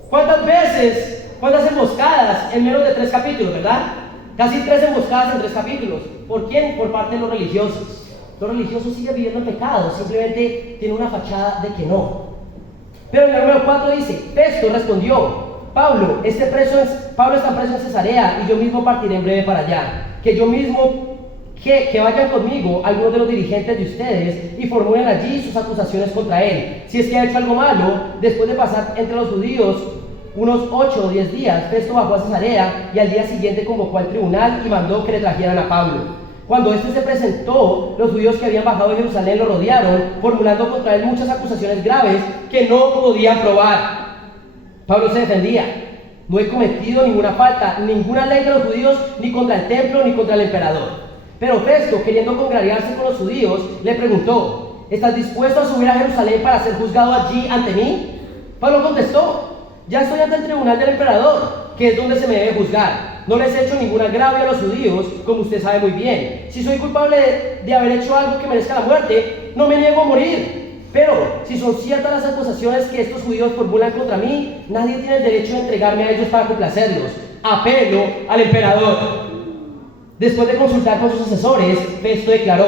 ¿Cuántas emboscadas en menos de 3 capítulos, verdad? Casi 3 emboscadas en 3 capítulos. ¿Por quién? Por parte de los religiosos. Los religiosos siguen viviendo en pecado, simplemente tienen una fachada de que no. Pero en el número 4 dice: Festo respondió: Pablo está preso en Cesarea y yo mismo partiré en breve para allá. Que vayan conmigo algunos de los dirigentes de ustedes y formulen allí sus acusaciones contra él. Si es que ha hecho algo malo, después de pasar entre los judíos unos 8 o 10 días, Festo bajó a Cesarea y al día siguiente convocó al tribunal y mandó que le trajeran a Pablo. Cuando éste se presentó, los judíos que habían bajado de Jerusalén lo rodearon, formulando contra él muchas acusaciones graves que no podían probar. Pablo se defendía: no he cometido ninguna falta, ninguna ley de los judíos, ni contra el templo, ni contra el emperador. Pero Festo, queriendo congraciarse con los judíos, le preguntó: ¿estás dispuesto a subir a Jerusalén para ser juzgado allí ante mí? Pablo contestó: ya estoy ante el tribunal del emperador, que es donde se me debe juzgar. No les he hecho ningún agravio a los judíos, como usted sabe muy bien. Si soy culpable de haber hecho algo que merezca la muerte, no me niego a morir. Pero si son ciertas las acusaciones que estos judíos formulan contra mí, nadie tiene el derecho de entregarme a ellos para complacerlos. Apelo al emperador. Después de consultar con sus asesores, Festo declaró: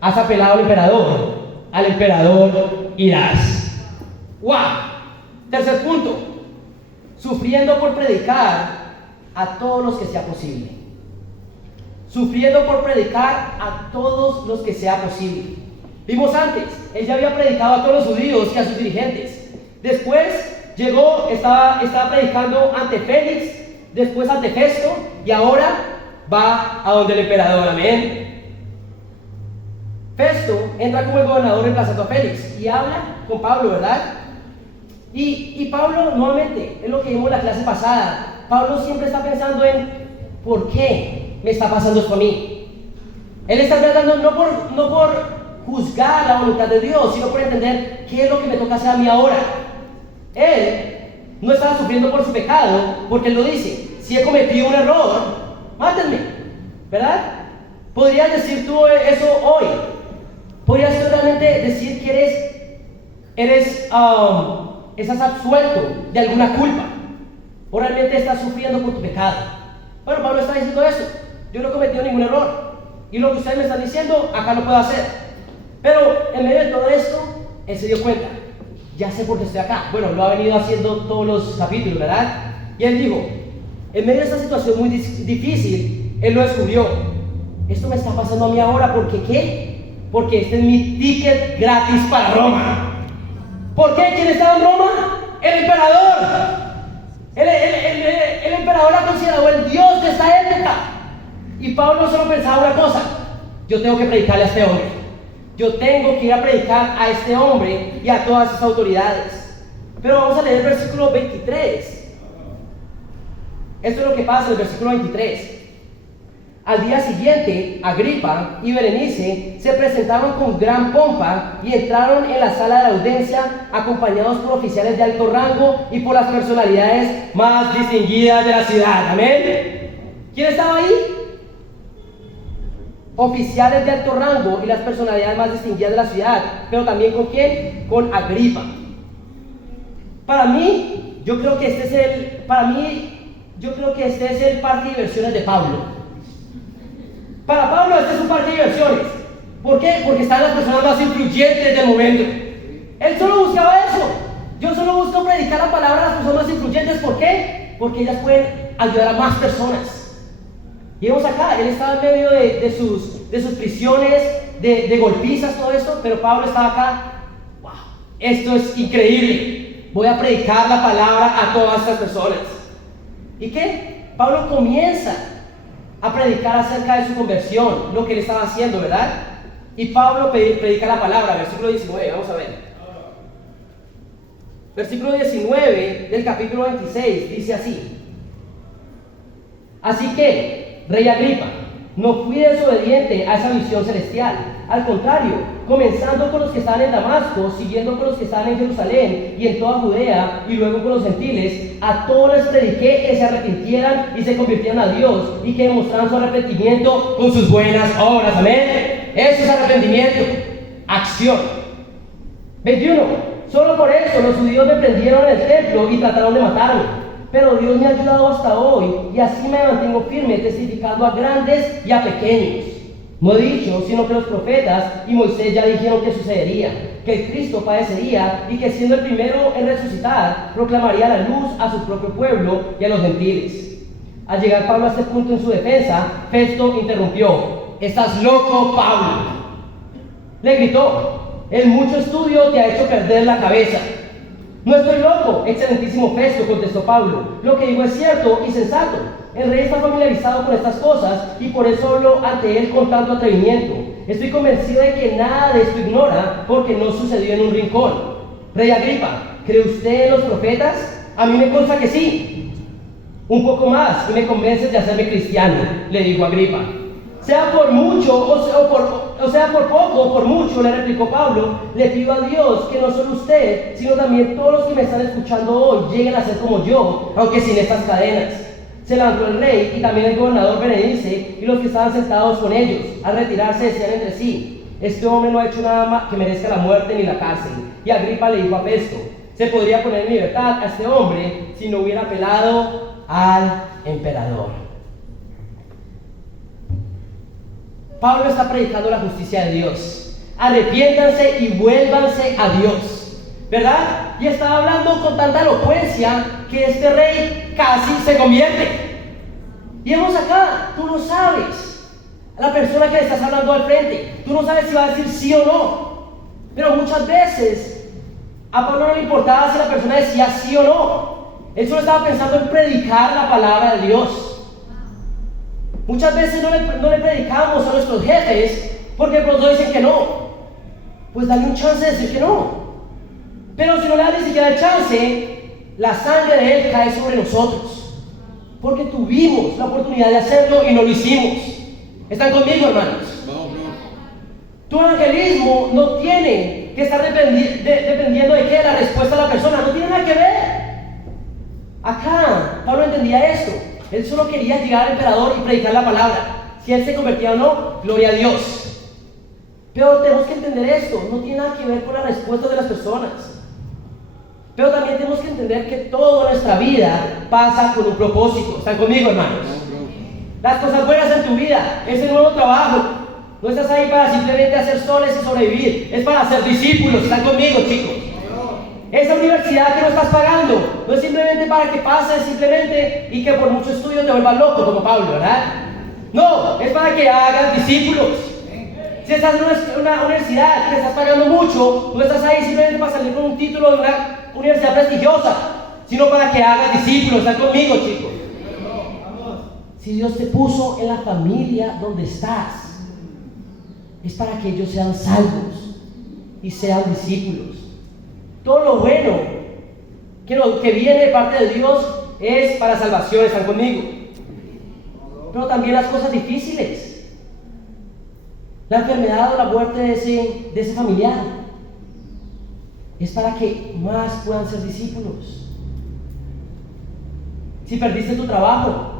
has apelado al emperador irás. ¡Wow! Tercer punto: sufriendo por predicar a todos los que sea posible. Sufriendo por predicar a todos los que sea posible. Vimos antes, él ya había predicado a todos los judíos y a sus dirigentes. Después llegó, estaba predicando ante Félix, después ante Festo, y ahora va a donde el emperador. Amén. Festo entra como el gobernador reemplazando a Félix y habla con Pablo, ¿verdad? Y Pablo, nuevamente, es lo que vimos en la clase pasada. Pablo siempre está pensando en: ¿por qué me está pasando esto a mí? Él está tratando no por juzgar la voluntad de Dios, sino por entender qué es lo que me toca hacer a mí ahora. Él no estaba sufriendo por su pecado, porque él lo dice: si he cometido un error, mátenme, ¿verdad? ¿Podrías decir tú eso hoy? ¿Podrías tú realmente decir que estás absuelto de alguna culpa? ¿O realmente estás sufriendo por tu pecado? Bueno, Pablo está diciendo eso. Yo no he cometido ningún error. Y lo que ustedes me están diciendo, acá lo puedo hacer. Pero en medio de todo esto, él se dio cuenta: ya sé por qué estoy acá. Bueno, lo ha venido haciendo todos los capítulos, ¿verdad? Y él dijo, en medio de esta situación muy difícil, él lo descubrió: esto me está pasando a mí ahora, ¿por qué qué? Porque este es mi ticket gratis para Roma. ¿Por qué? ¿Quién estaba en Roma? El emperador. El emperador era considerado el Dios de esta época. Y Pablo solo pensaba una cosa: yo tengo que predicarle a este hombre. Yo tengo que ir a predicar a este hombre y a todas sus autoridades. Pero vamos a leer el versículo 23. Esto es lo que pasa en el versículo 23. Al día siguiente, Agripa y Berenice se presentaron con gran pompa y entraron en la sala de la audiencia acompañados por oficiales de alto rango y por las personalidades más distinguidas de la ciudad. ¿Amén? ¿Quién estaba ahí? Oficiales de alto rango y las personalidades más distinguidas de la ciudad. Pero también ¿con quién? Con Agripa. Para mí, yo creo que este es el parque de diversiones de Pablo. Para Pablo este es un parque de diversiones. ¿Por qué? Porque están las personas más influyentes del momento. Él solo buscaba eso. Yo solo busco predicar la palabra a las personas más influyentes. ¿Por qué? Porque ellas pueden ayudar a más personas. Y vemos acá, él estaba en medio de sus prisiones, de golpizas, todo esto, pero Pablo estaba acá. ¡Wow! Esto es increíble. Voy a predicar la palabra a todas estas personas. ¿Y qué? Pablo comienza a predicar acerca de su conversión, lo que él estaba haciendo, ¿verdad? Y Pablo predica la palabra, versículo 19, vamos a ver. Versículo 19 del capítulo 26 dice así: así que, Rey Agripa, no fui desobediente a esa visión celestial. Al contrario, comenzando con los que estaban en Damasco, siguiendo con los que estaban en Jerusalén y en toda Judea, y luego con los gentiles, a todos les prediqué que se arrepintieran y se convirtieran a Dios, y que demostraran su arrepentimiento con sus buenas obras. Amén. Eso es arrepentimiento, acción. 21. Solo por eso los judíos me prendieron en el templo y trataron de matarme. Pero Dios me ha ayudado hasta hoy, y así me mantengo firme, testificando a grandes y a pequeños. No he dicho, sino que los profetas y Moisés ya dijeron que sucedería, que el Cristo padecería y que siendo el primero en resucitar, proclamaría la luz a su propio pueblo y a los gentiles. Al llegar Pablo a este punto en su defensa, Festo interrumpió: ¿estás loco, Pablo? Le gritó: el mucho estudio te ha hecho perder la cabeza. No estoy loco, excelentísimo Festo, contestó Pablo. Lo que digo es cierto y sensato. El rey está familiarizado con estas cosas y por eso hablo ante él con tanto atrevimiento. Estoy convencido de que nada de esto ignora, porque no sucedió en un rincón. Rey Agripa, ¿cree usted en los profetas? A mí me consta que sí. Un poco más y me convences de hacerme cristiano, le dijo Agripa. Sea por mucho o sea por poco o por mucho, le replicó Pablo, le pido a Dios que no solo usted, sino también todos los que me están escuchando hoy lleguen a ser como yo, aunque sin estas cadenas. Se levantó el rey y también el gobernador Berenice y los que estaban sentados con ellos. Al retirarse decían entre sí: este hombre no ha hecho nada más que merezca la muerte ni la cárcel. Y Agripa le dijo a Festo: se podría poner en libertad a este hombre si no hubiera apelado al emperador. Pablo está predicando la justicia de Dios. Arrepiéntanse y vuélvanse a Dios, ¿verdad? Y estaba hablando con tanta elocuencia que este rey casi se convierte. Y vemos acá, tú no sabes a la persona que le estás hablando al frente, tú no sabes si va a decir sí o no. Pero muchas veces a Pablo no le importaba si la persona decía sí o no. Él solo estaba pensando en predicar la palabra de Dios. Muchas veces no le predicamos a nuestros jefes porque pronto dicen que no. Pues dale un chance de decir que no. Pero si no le das ni siquiera el chance, la sangre de él cae sobre nosotros, porque tuvimos la oportunidad de hacerlo y no lo hicimos. ¿Están conmigo, hermanos? Tu evangelismo no tiene que estar dependiendo de qué, la respuesta de la persona, no tiene nada que ver. Acá, Pablo entendía esto. Él solo quería llegar al emperador y predicar la palabra. Si él se convertía o no, gloria a Dios. Pero tenemos que entender esto, no tiene nada que ver con las respuestas de las personas. Pero también tenemos que entender que toda nuestra vida pasa con un propósito. ¿Están conmigo, hermanos? Las cosas buenas en tu vida, ese nuevo trabajo, no estás ahí para simplemente hacer soles y sobrevivir, es para hacer discípulos. ¿Están conmigo, chicos? Esa universidad que no estás pagando no es simplemente para que pases simplemente y que por mucho estudio te vuelvas loco como Pablo, ¿verdad? No, es para que hagas discípulos. Si estás en una universidad que estás pagando mucho, no estás ahí simplemente para salir con un título de una universidad prestigiosa, sino para que hagas discípulos. ¿Están conmigo, chicos? Si Dios te puso en la familia donde estás, es para que ellos sean salvos y sean discípulos. Todo lo bueno que viene de parte de Dios es para salvación. ¿Están conmigo? Pero también las cosas difíciles, la enfermedad o la muerte de ese familiar, es para que más puedan ser discípulos. Si perdiste tu trabajo,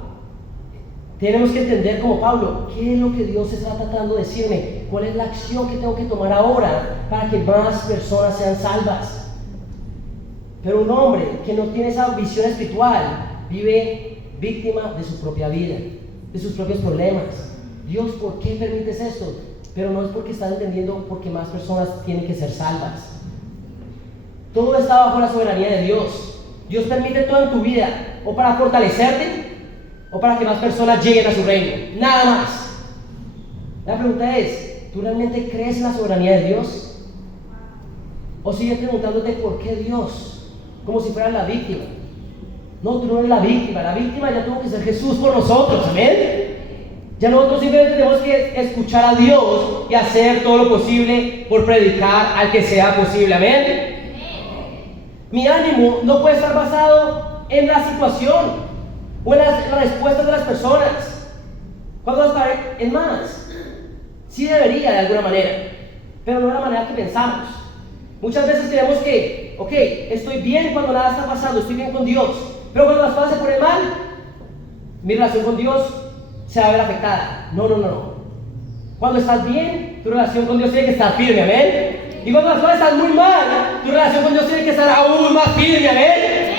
tenemos que entender como Pablo, ¿qué es lo que Dios está tratando de decirme? ¿Cuál es la acción que tengo que tomar ahora para que más personas sean salvas? Pero un hombre que no tiene esa visión espiritual vive víctima de su propia vida, de sus propios problemas. Dios, ¿por qué permites esto? Pero no es porque estás entendiendo porque más personas tienen que ser salvas. Todo está bajo la soberanía de Dios. Dios permite todo en tu vida, o para fortalecerte, o para que más personas lleguen a su reino. Nada más. La pregunta es, ¿tú realmente crees en la soberanía de Dios? ¿O sigues preguntándote por qué Dios? Como si fueras la víctima. No, tú no eres la víctima ya tuvo que ser Jesús por nosotros, amén. Ya nosotros simplemente tenemos que escuchar a Dios y hacer todo lo posible por predicar al que sea posible, amén. Mi ánimo no puede estar basado en la situación o en las respuestas de las personas. Es más, sí debería de alguna manera, pero no de la manera que pensamos. Muchas veces creemos que, ok, estoy bien cuando nada está pasando, estoy bien con Dios, pero cuando las cosas se ponen mal, mi relación con Dios se va a ver afectada. No. Cuando estás bien, tu relación con Dios tiene que estar firme, amén. Y cuando las cosas están muy mal, tu relación con Dios tiene que estar aún más firme, amén.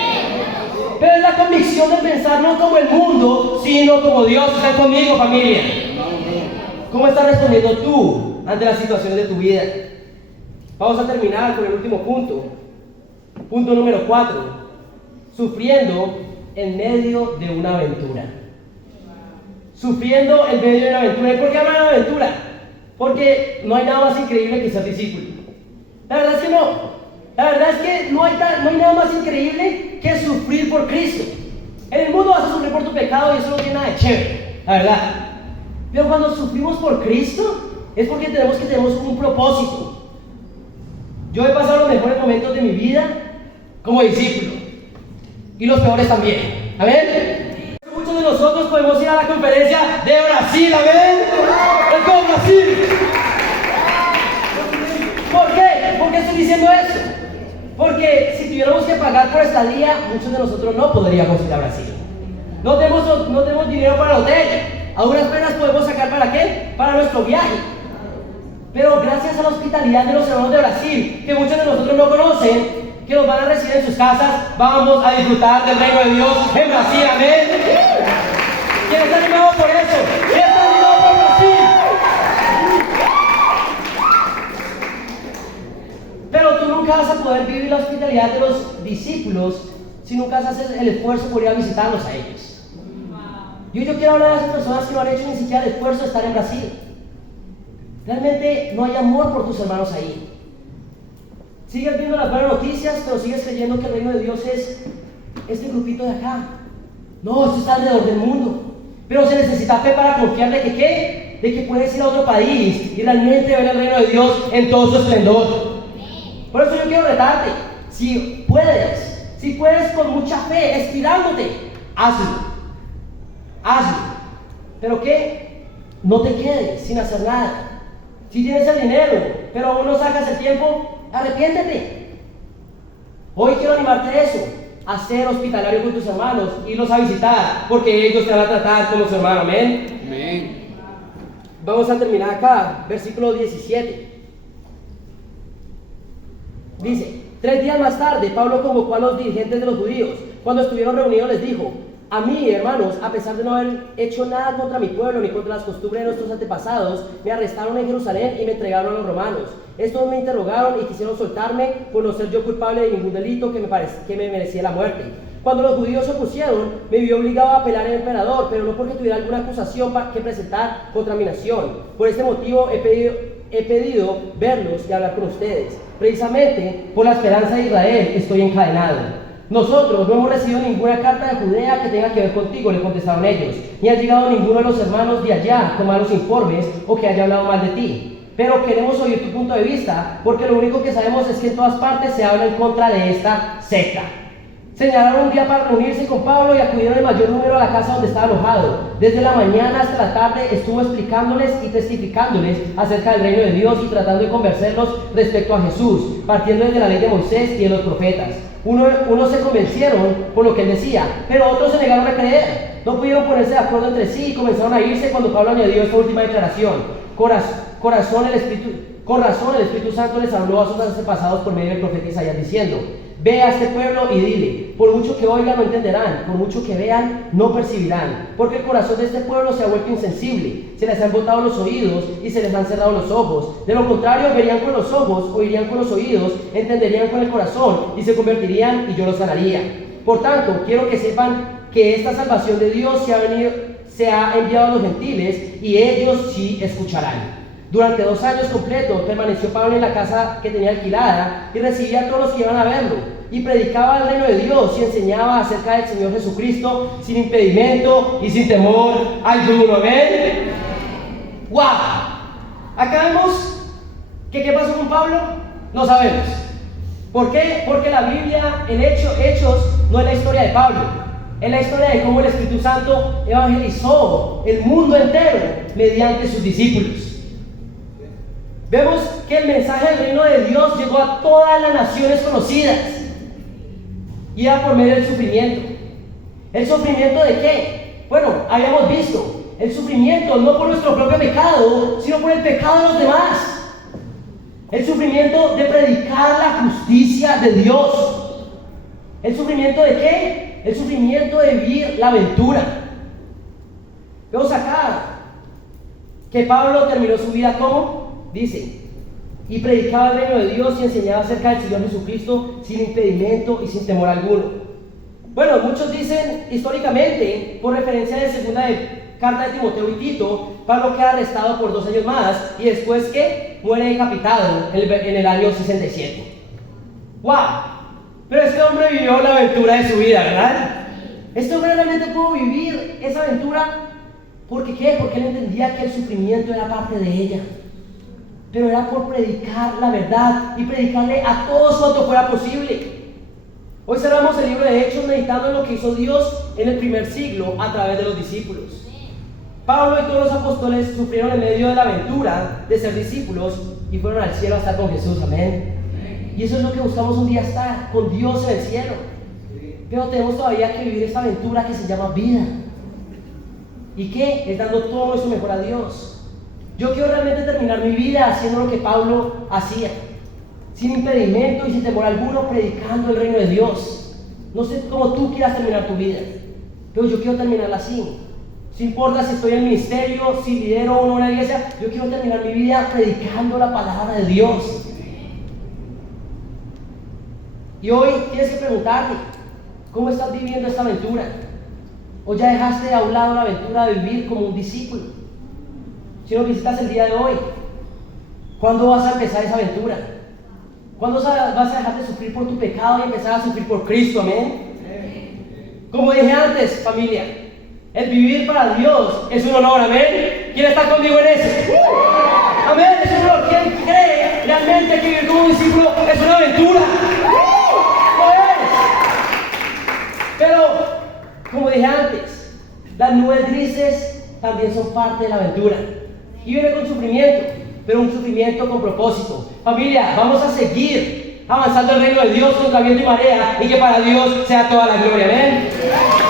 Pero es la convicción de pensar no como el mundo, sino como Dios. ¿Están conmigo, familia? ¿Cómo estás respondiendo tú ante las situaciones de tu vida? Vamos a terminar con el último punto. Punto número 4. Sufriendo en medio de una aventura. Sufriendo en medio de una aventura. ¿Y por qué hablar de una aventura? Porque no hay nada más increíble que ser discípulo. La verdad es que no. La verdad es que no hay nada más increíble que sufrir por Cristo. En el mundo vas a sufrir por tu pecado y eso no tiene nada de chévere, la verdad. Pero cuando sufrimos por Cristo es porque tenemos un propósito. Yo he pasado los mejores momentos de mi vida como discípulo y los peores también, amén. Muchos de nosotros podemos ir a la conferencia de Brasil, amén. Es como Brasil. ¿Por qué? ¿Por qué estoy diciendo eso? Porque si tuviéramos que pagar por estadía, muchos de nosotros no podríamos ir a Brasil. No tenemos dinero para el hotel. A duras penas podemos sacar ¿para qué? Para nuestro viaje. Pero gracias a la hospitalidad de los hermanos de Brasil, que muchos de nosotros no conocen, que nos van a recibir en sus casas, vamos a disfrutar del reino de Dios en Brasil, amén. ¿Quién está animado por eso? ¿Quién está animado por Brasil? Pero tú nunca vas a poder vivir la hospitalidad de los discípulos si nunca haces el esfuerzo por ir a visitarlos a ellos. Yo quiero hablar a esas personas que no han hecho ni siquiera el esfuerzo de estar en Brasil. Realmente no hay amor por tus hermanos ahí. Sigues viendo las buenas noticias, pero sigues creyendo que el reino de Dios es este grupito de acá. No, esto está alrededor del mundo. Pero se necesita fe para confiar de que ¿qué? De que puedes ir a otro país y realmente ver el reino de Dios en todo su esplendor. Por eso yo quiero retarte. Si puedes con mucha fe, estirándote, hazlo. Pero ¿qué? No te quedes sin hacer nada. Si tienes el dinero, pero aún no sacas el tiempo, arrepiéntete. Hoy quiero animarte a eso, a ser hospitalario con tus hermanos, irlos a visitar, porque ellos te van a tratar como su hermano, amén. Amén. Vamos a terminar acá, versículo 17. Dice: 3 días más tarde, Pablo convocó a los dirigentes de los judíos. Cuando estuvieron reunidos les dijo: a mí, hermanos, a pesar de no haber hecho nada contra mi pueblo ni contra las costumbres de nuestros antepasados, me arrestaron en Jerusalén y me entregaron a los romanos. Estos me interrogaron y quisieron soltarme por no ser yo culpable de ningún delito que me merecía la muerte. Cuando los judíos se opusieron, me vi obligado a apelar al emperador, pero no porque tuviera alguna acusación que presentar contra mi nación. Por este motivo he pedido verlos y hablar con ustedes. Precisamente por la esperanza de Israel estoy encadenado. Nosotros no hemos recibido ninguna carta de Judea que tenga que ver contigo, le contestaron ellos, ni ha llegado ninguno de los hermanos de allá con malos informes o que haya hablado mal de ti. Pero queremos oír tu punto de vista, porque lo único que sabemos es que en todas partes se habla en contra de esta secta. Señalaron un día para reunirse con Pablo y acudieron en mayor número a la casa donde estaba alojado. Desde la mañana hasta la tarde estuvo explicándoles y testificándoles acerca del reino de Dios y tratando de convencerlos respecto a Jesús, partiendo desde la ley de Moisés y de los profetas. Unos se convencieron por lo que él decía, pero otros se negaron a creer. No pudieron ponerse de acuerdo entre sí y comenzaron a irse cuando Pablo añadió esta última declaración. Con razón el Espíritu Santo les habló a sus antepasados por medio del profeta Isaías diciendo: ve a este pueblo y dile, por mucho que oigan no entenderán, por mucho que vean no percibirán, porque el corazón de este pueblo se ha vuelto insensible, se les han botado los oídos y se les han cerrado los ojos. De lo contrario, verían con los ojos, oirían con los oídos, entenderían con el corazón y se convertirían y yo los sanaría. Por tanto, quiero que sepan que esta salvación de Dios se ha enviado a los gentiles y ellos sí escucharán. Durante 2 años completos permaneció Pablo en la casa que tenía alquilada y recibía a todos los que iban a verlo, y predicaba el reino de Dios y enseñaba acerca del Señor Jesucristo sin impedimento y sin temor alguno. ¿Ven? ¡Wow! Acá vemos que ¿qué pasó con Pablo? No sabemos. ¿Por qué? Porque la Biblia, en Hechos, no es la historia de Pablo. Es la historia de cómo el Espíritu Santo evangelizó el mundo entero mediante sus discípulos. Vemos que el mensaje del reino de Dios llegó a todas las naciones conocidas y era por medio del sufrimiento. ¿El sufrimiento de qué? Bueno, habíamos visto el sufrimiento no por nuestro propio pecado, sino por el pecado de los demás. El sufrimiento de predicar la justicia de Dios. ¿El sufrimiento de qué? El sufrimiento de vivir la aventura. Vemos acá que Pablo terminó su vida como dice, y predicaba el reino de Dios y enseñaba acerca del Señor Jesucristo sin impedimento y sin temor alguno. Bueno, muchos dicen históricamente, por referencia de segunda carta de Timoteo y Tito, Pablo queda arrestado por 2 años más y después que muere decapitado en el año 67. ¡Wow! Pero este hombre vivió la aventura de su vida, ¿verdad? Este hombre realmente pudo vivir esa aventura porque ¿qué? Porque él entendía que el sufrimiento era parte de ella. Pero era por predicar la verdad y predicarle a todos cuanto fuera posible. Hoy cerramos el libro de Hechos meditando en lo que hizo Dios en el primer siglo a través de los discípulos. Pablo y todos los apóstoles sufrieron en medio de la aventura de ser discípulos y fueron al cielo a estar con Jesús, amén. Y eso es lo que buscamos un día, estar con Dios en el cielo. Pero tenemos todavía que vivir esta aventura que se llama vida. ¿Y qué? Es dando todo nuestro mejor a Dios. Yo quiero realmente terminar mi vida haciendo lo que Pablo hacía, sin impedimento y sin temor alguno, predicando el reino de Dios. No sé cómo tú quieras terminar tu vida, pero yo quiero terminarla así. No importa si estoy en el ministerio, si lidero o no una iglesia, yo quiero terminar mi vida predicando la palabra de Dios. Y hoy tienes que preguntarte, ¿cómo estás viviendo esta aventura? ¿O ya dejaste a un lado la aventura de vivir como un discípulo? Si nos visitas el día de hoy, ¿cuándo vas a empezar esa aventura? ¿Cuándo vas a dejar de sufrir por tu pecado y empezar a sufrir por Cristo? Amén. Como dije antes, familia, el vivir para Dios es un honor, amén. ¿Quién está conmigo en eso? Amén, es un honor. ¿Quién cree realmente que vivir como un discípulo es una aventura? ¿Lo es? Pero, como dije antes, las nubes grises también son parte de la aventura. Y viene con sufrimiento. pero un sufrimiento con propósito. Familia, vamos a seguir avanzando el reino de Dios contra viento y marea, y que para Dios sea toda la gloria. Amén.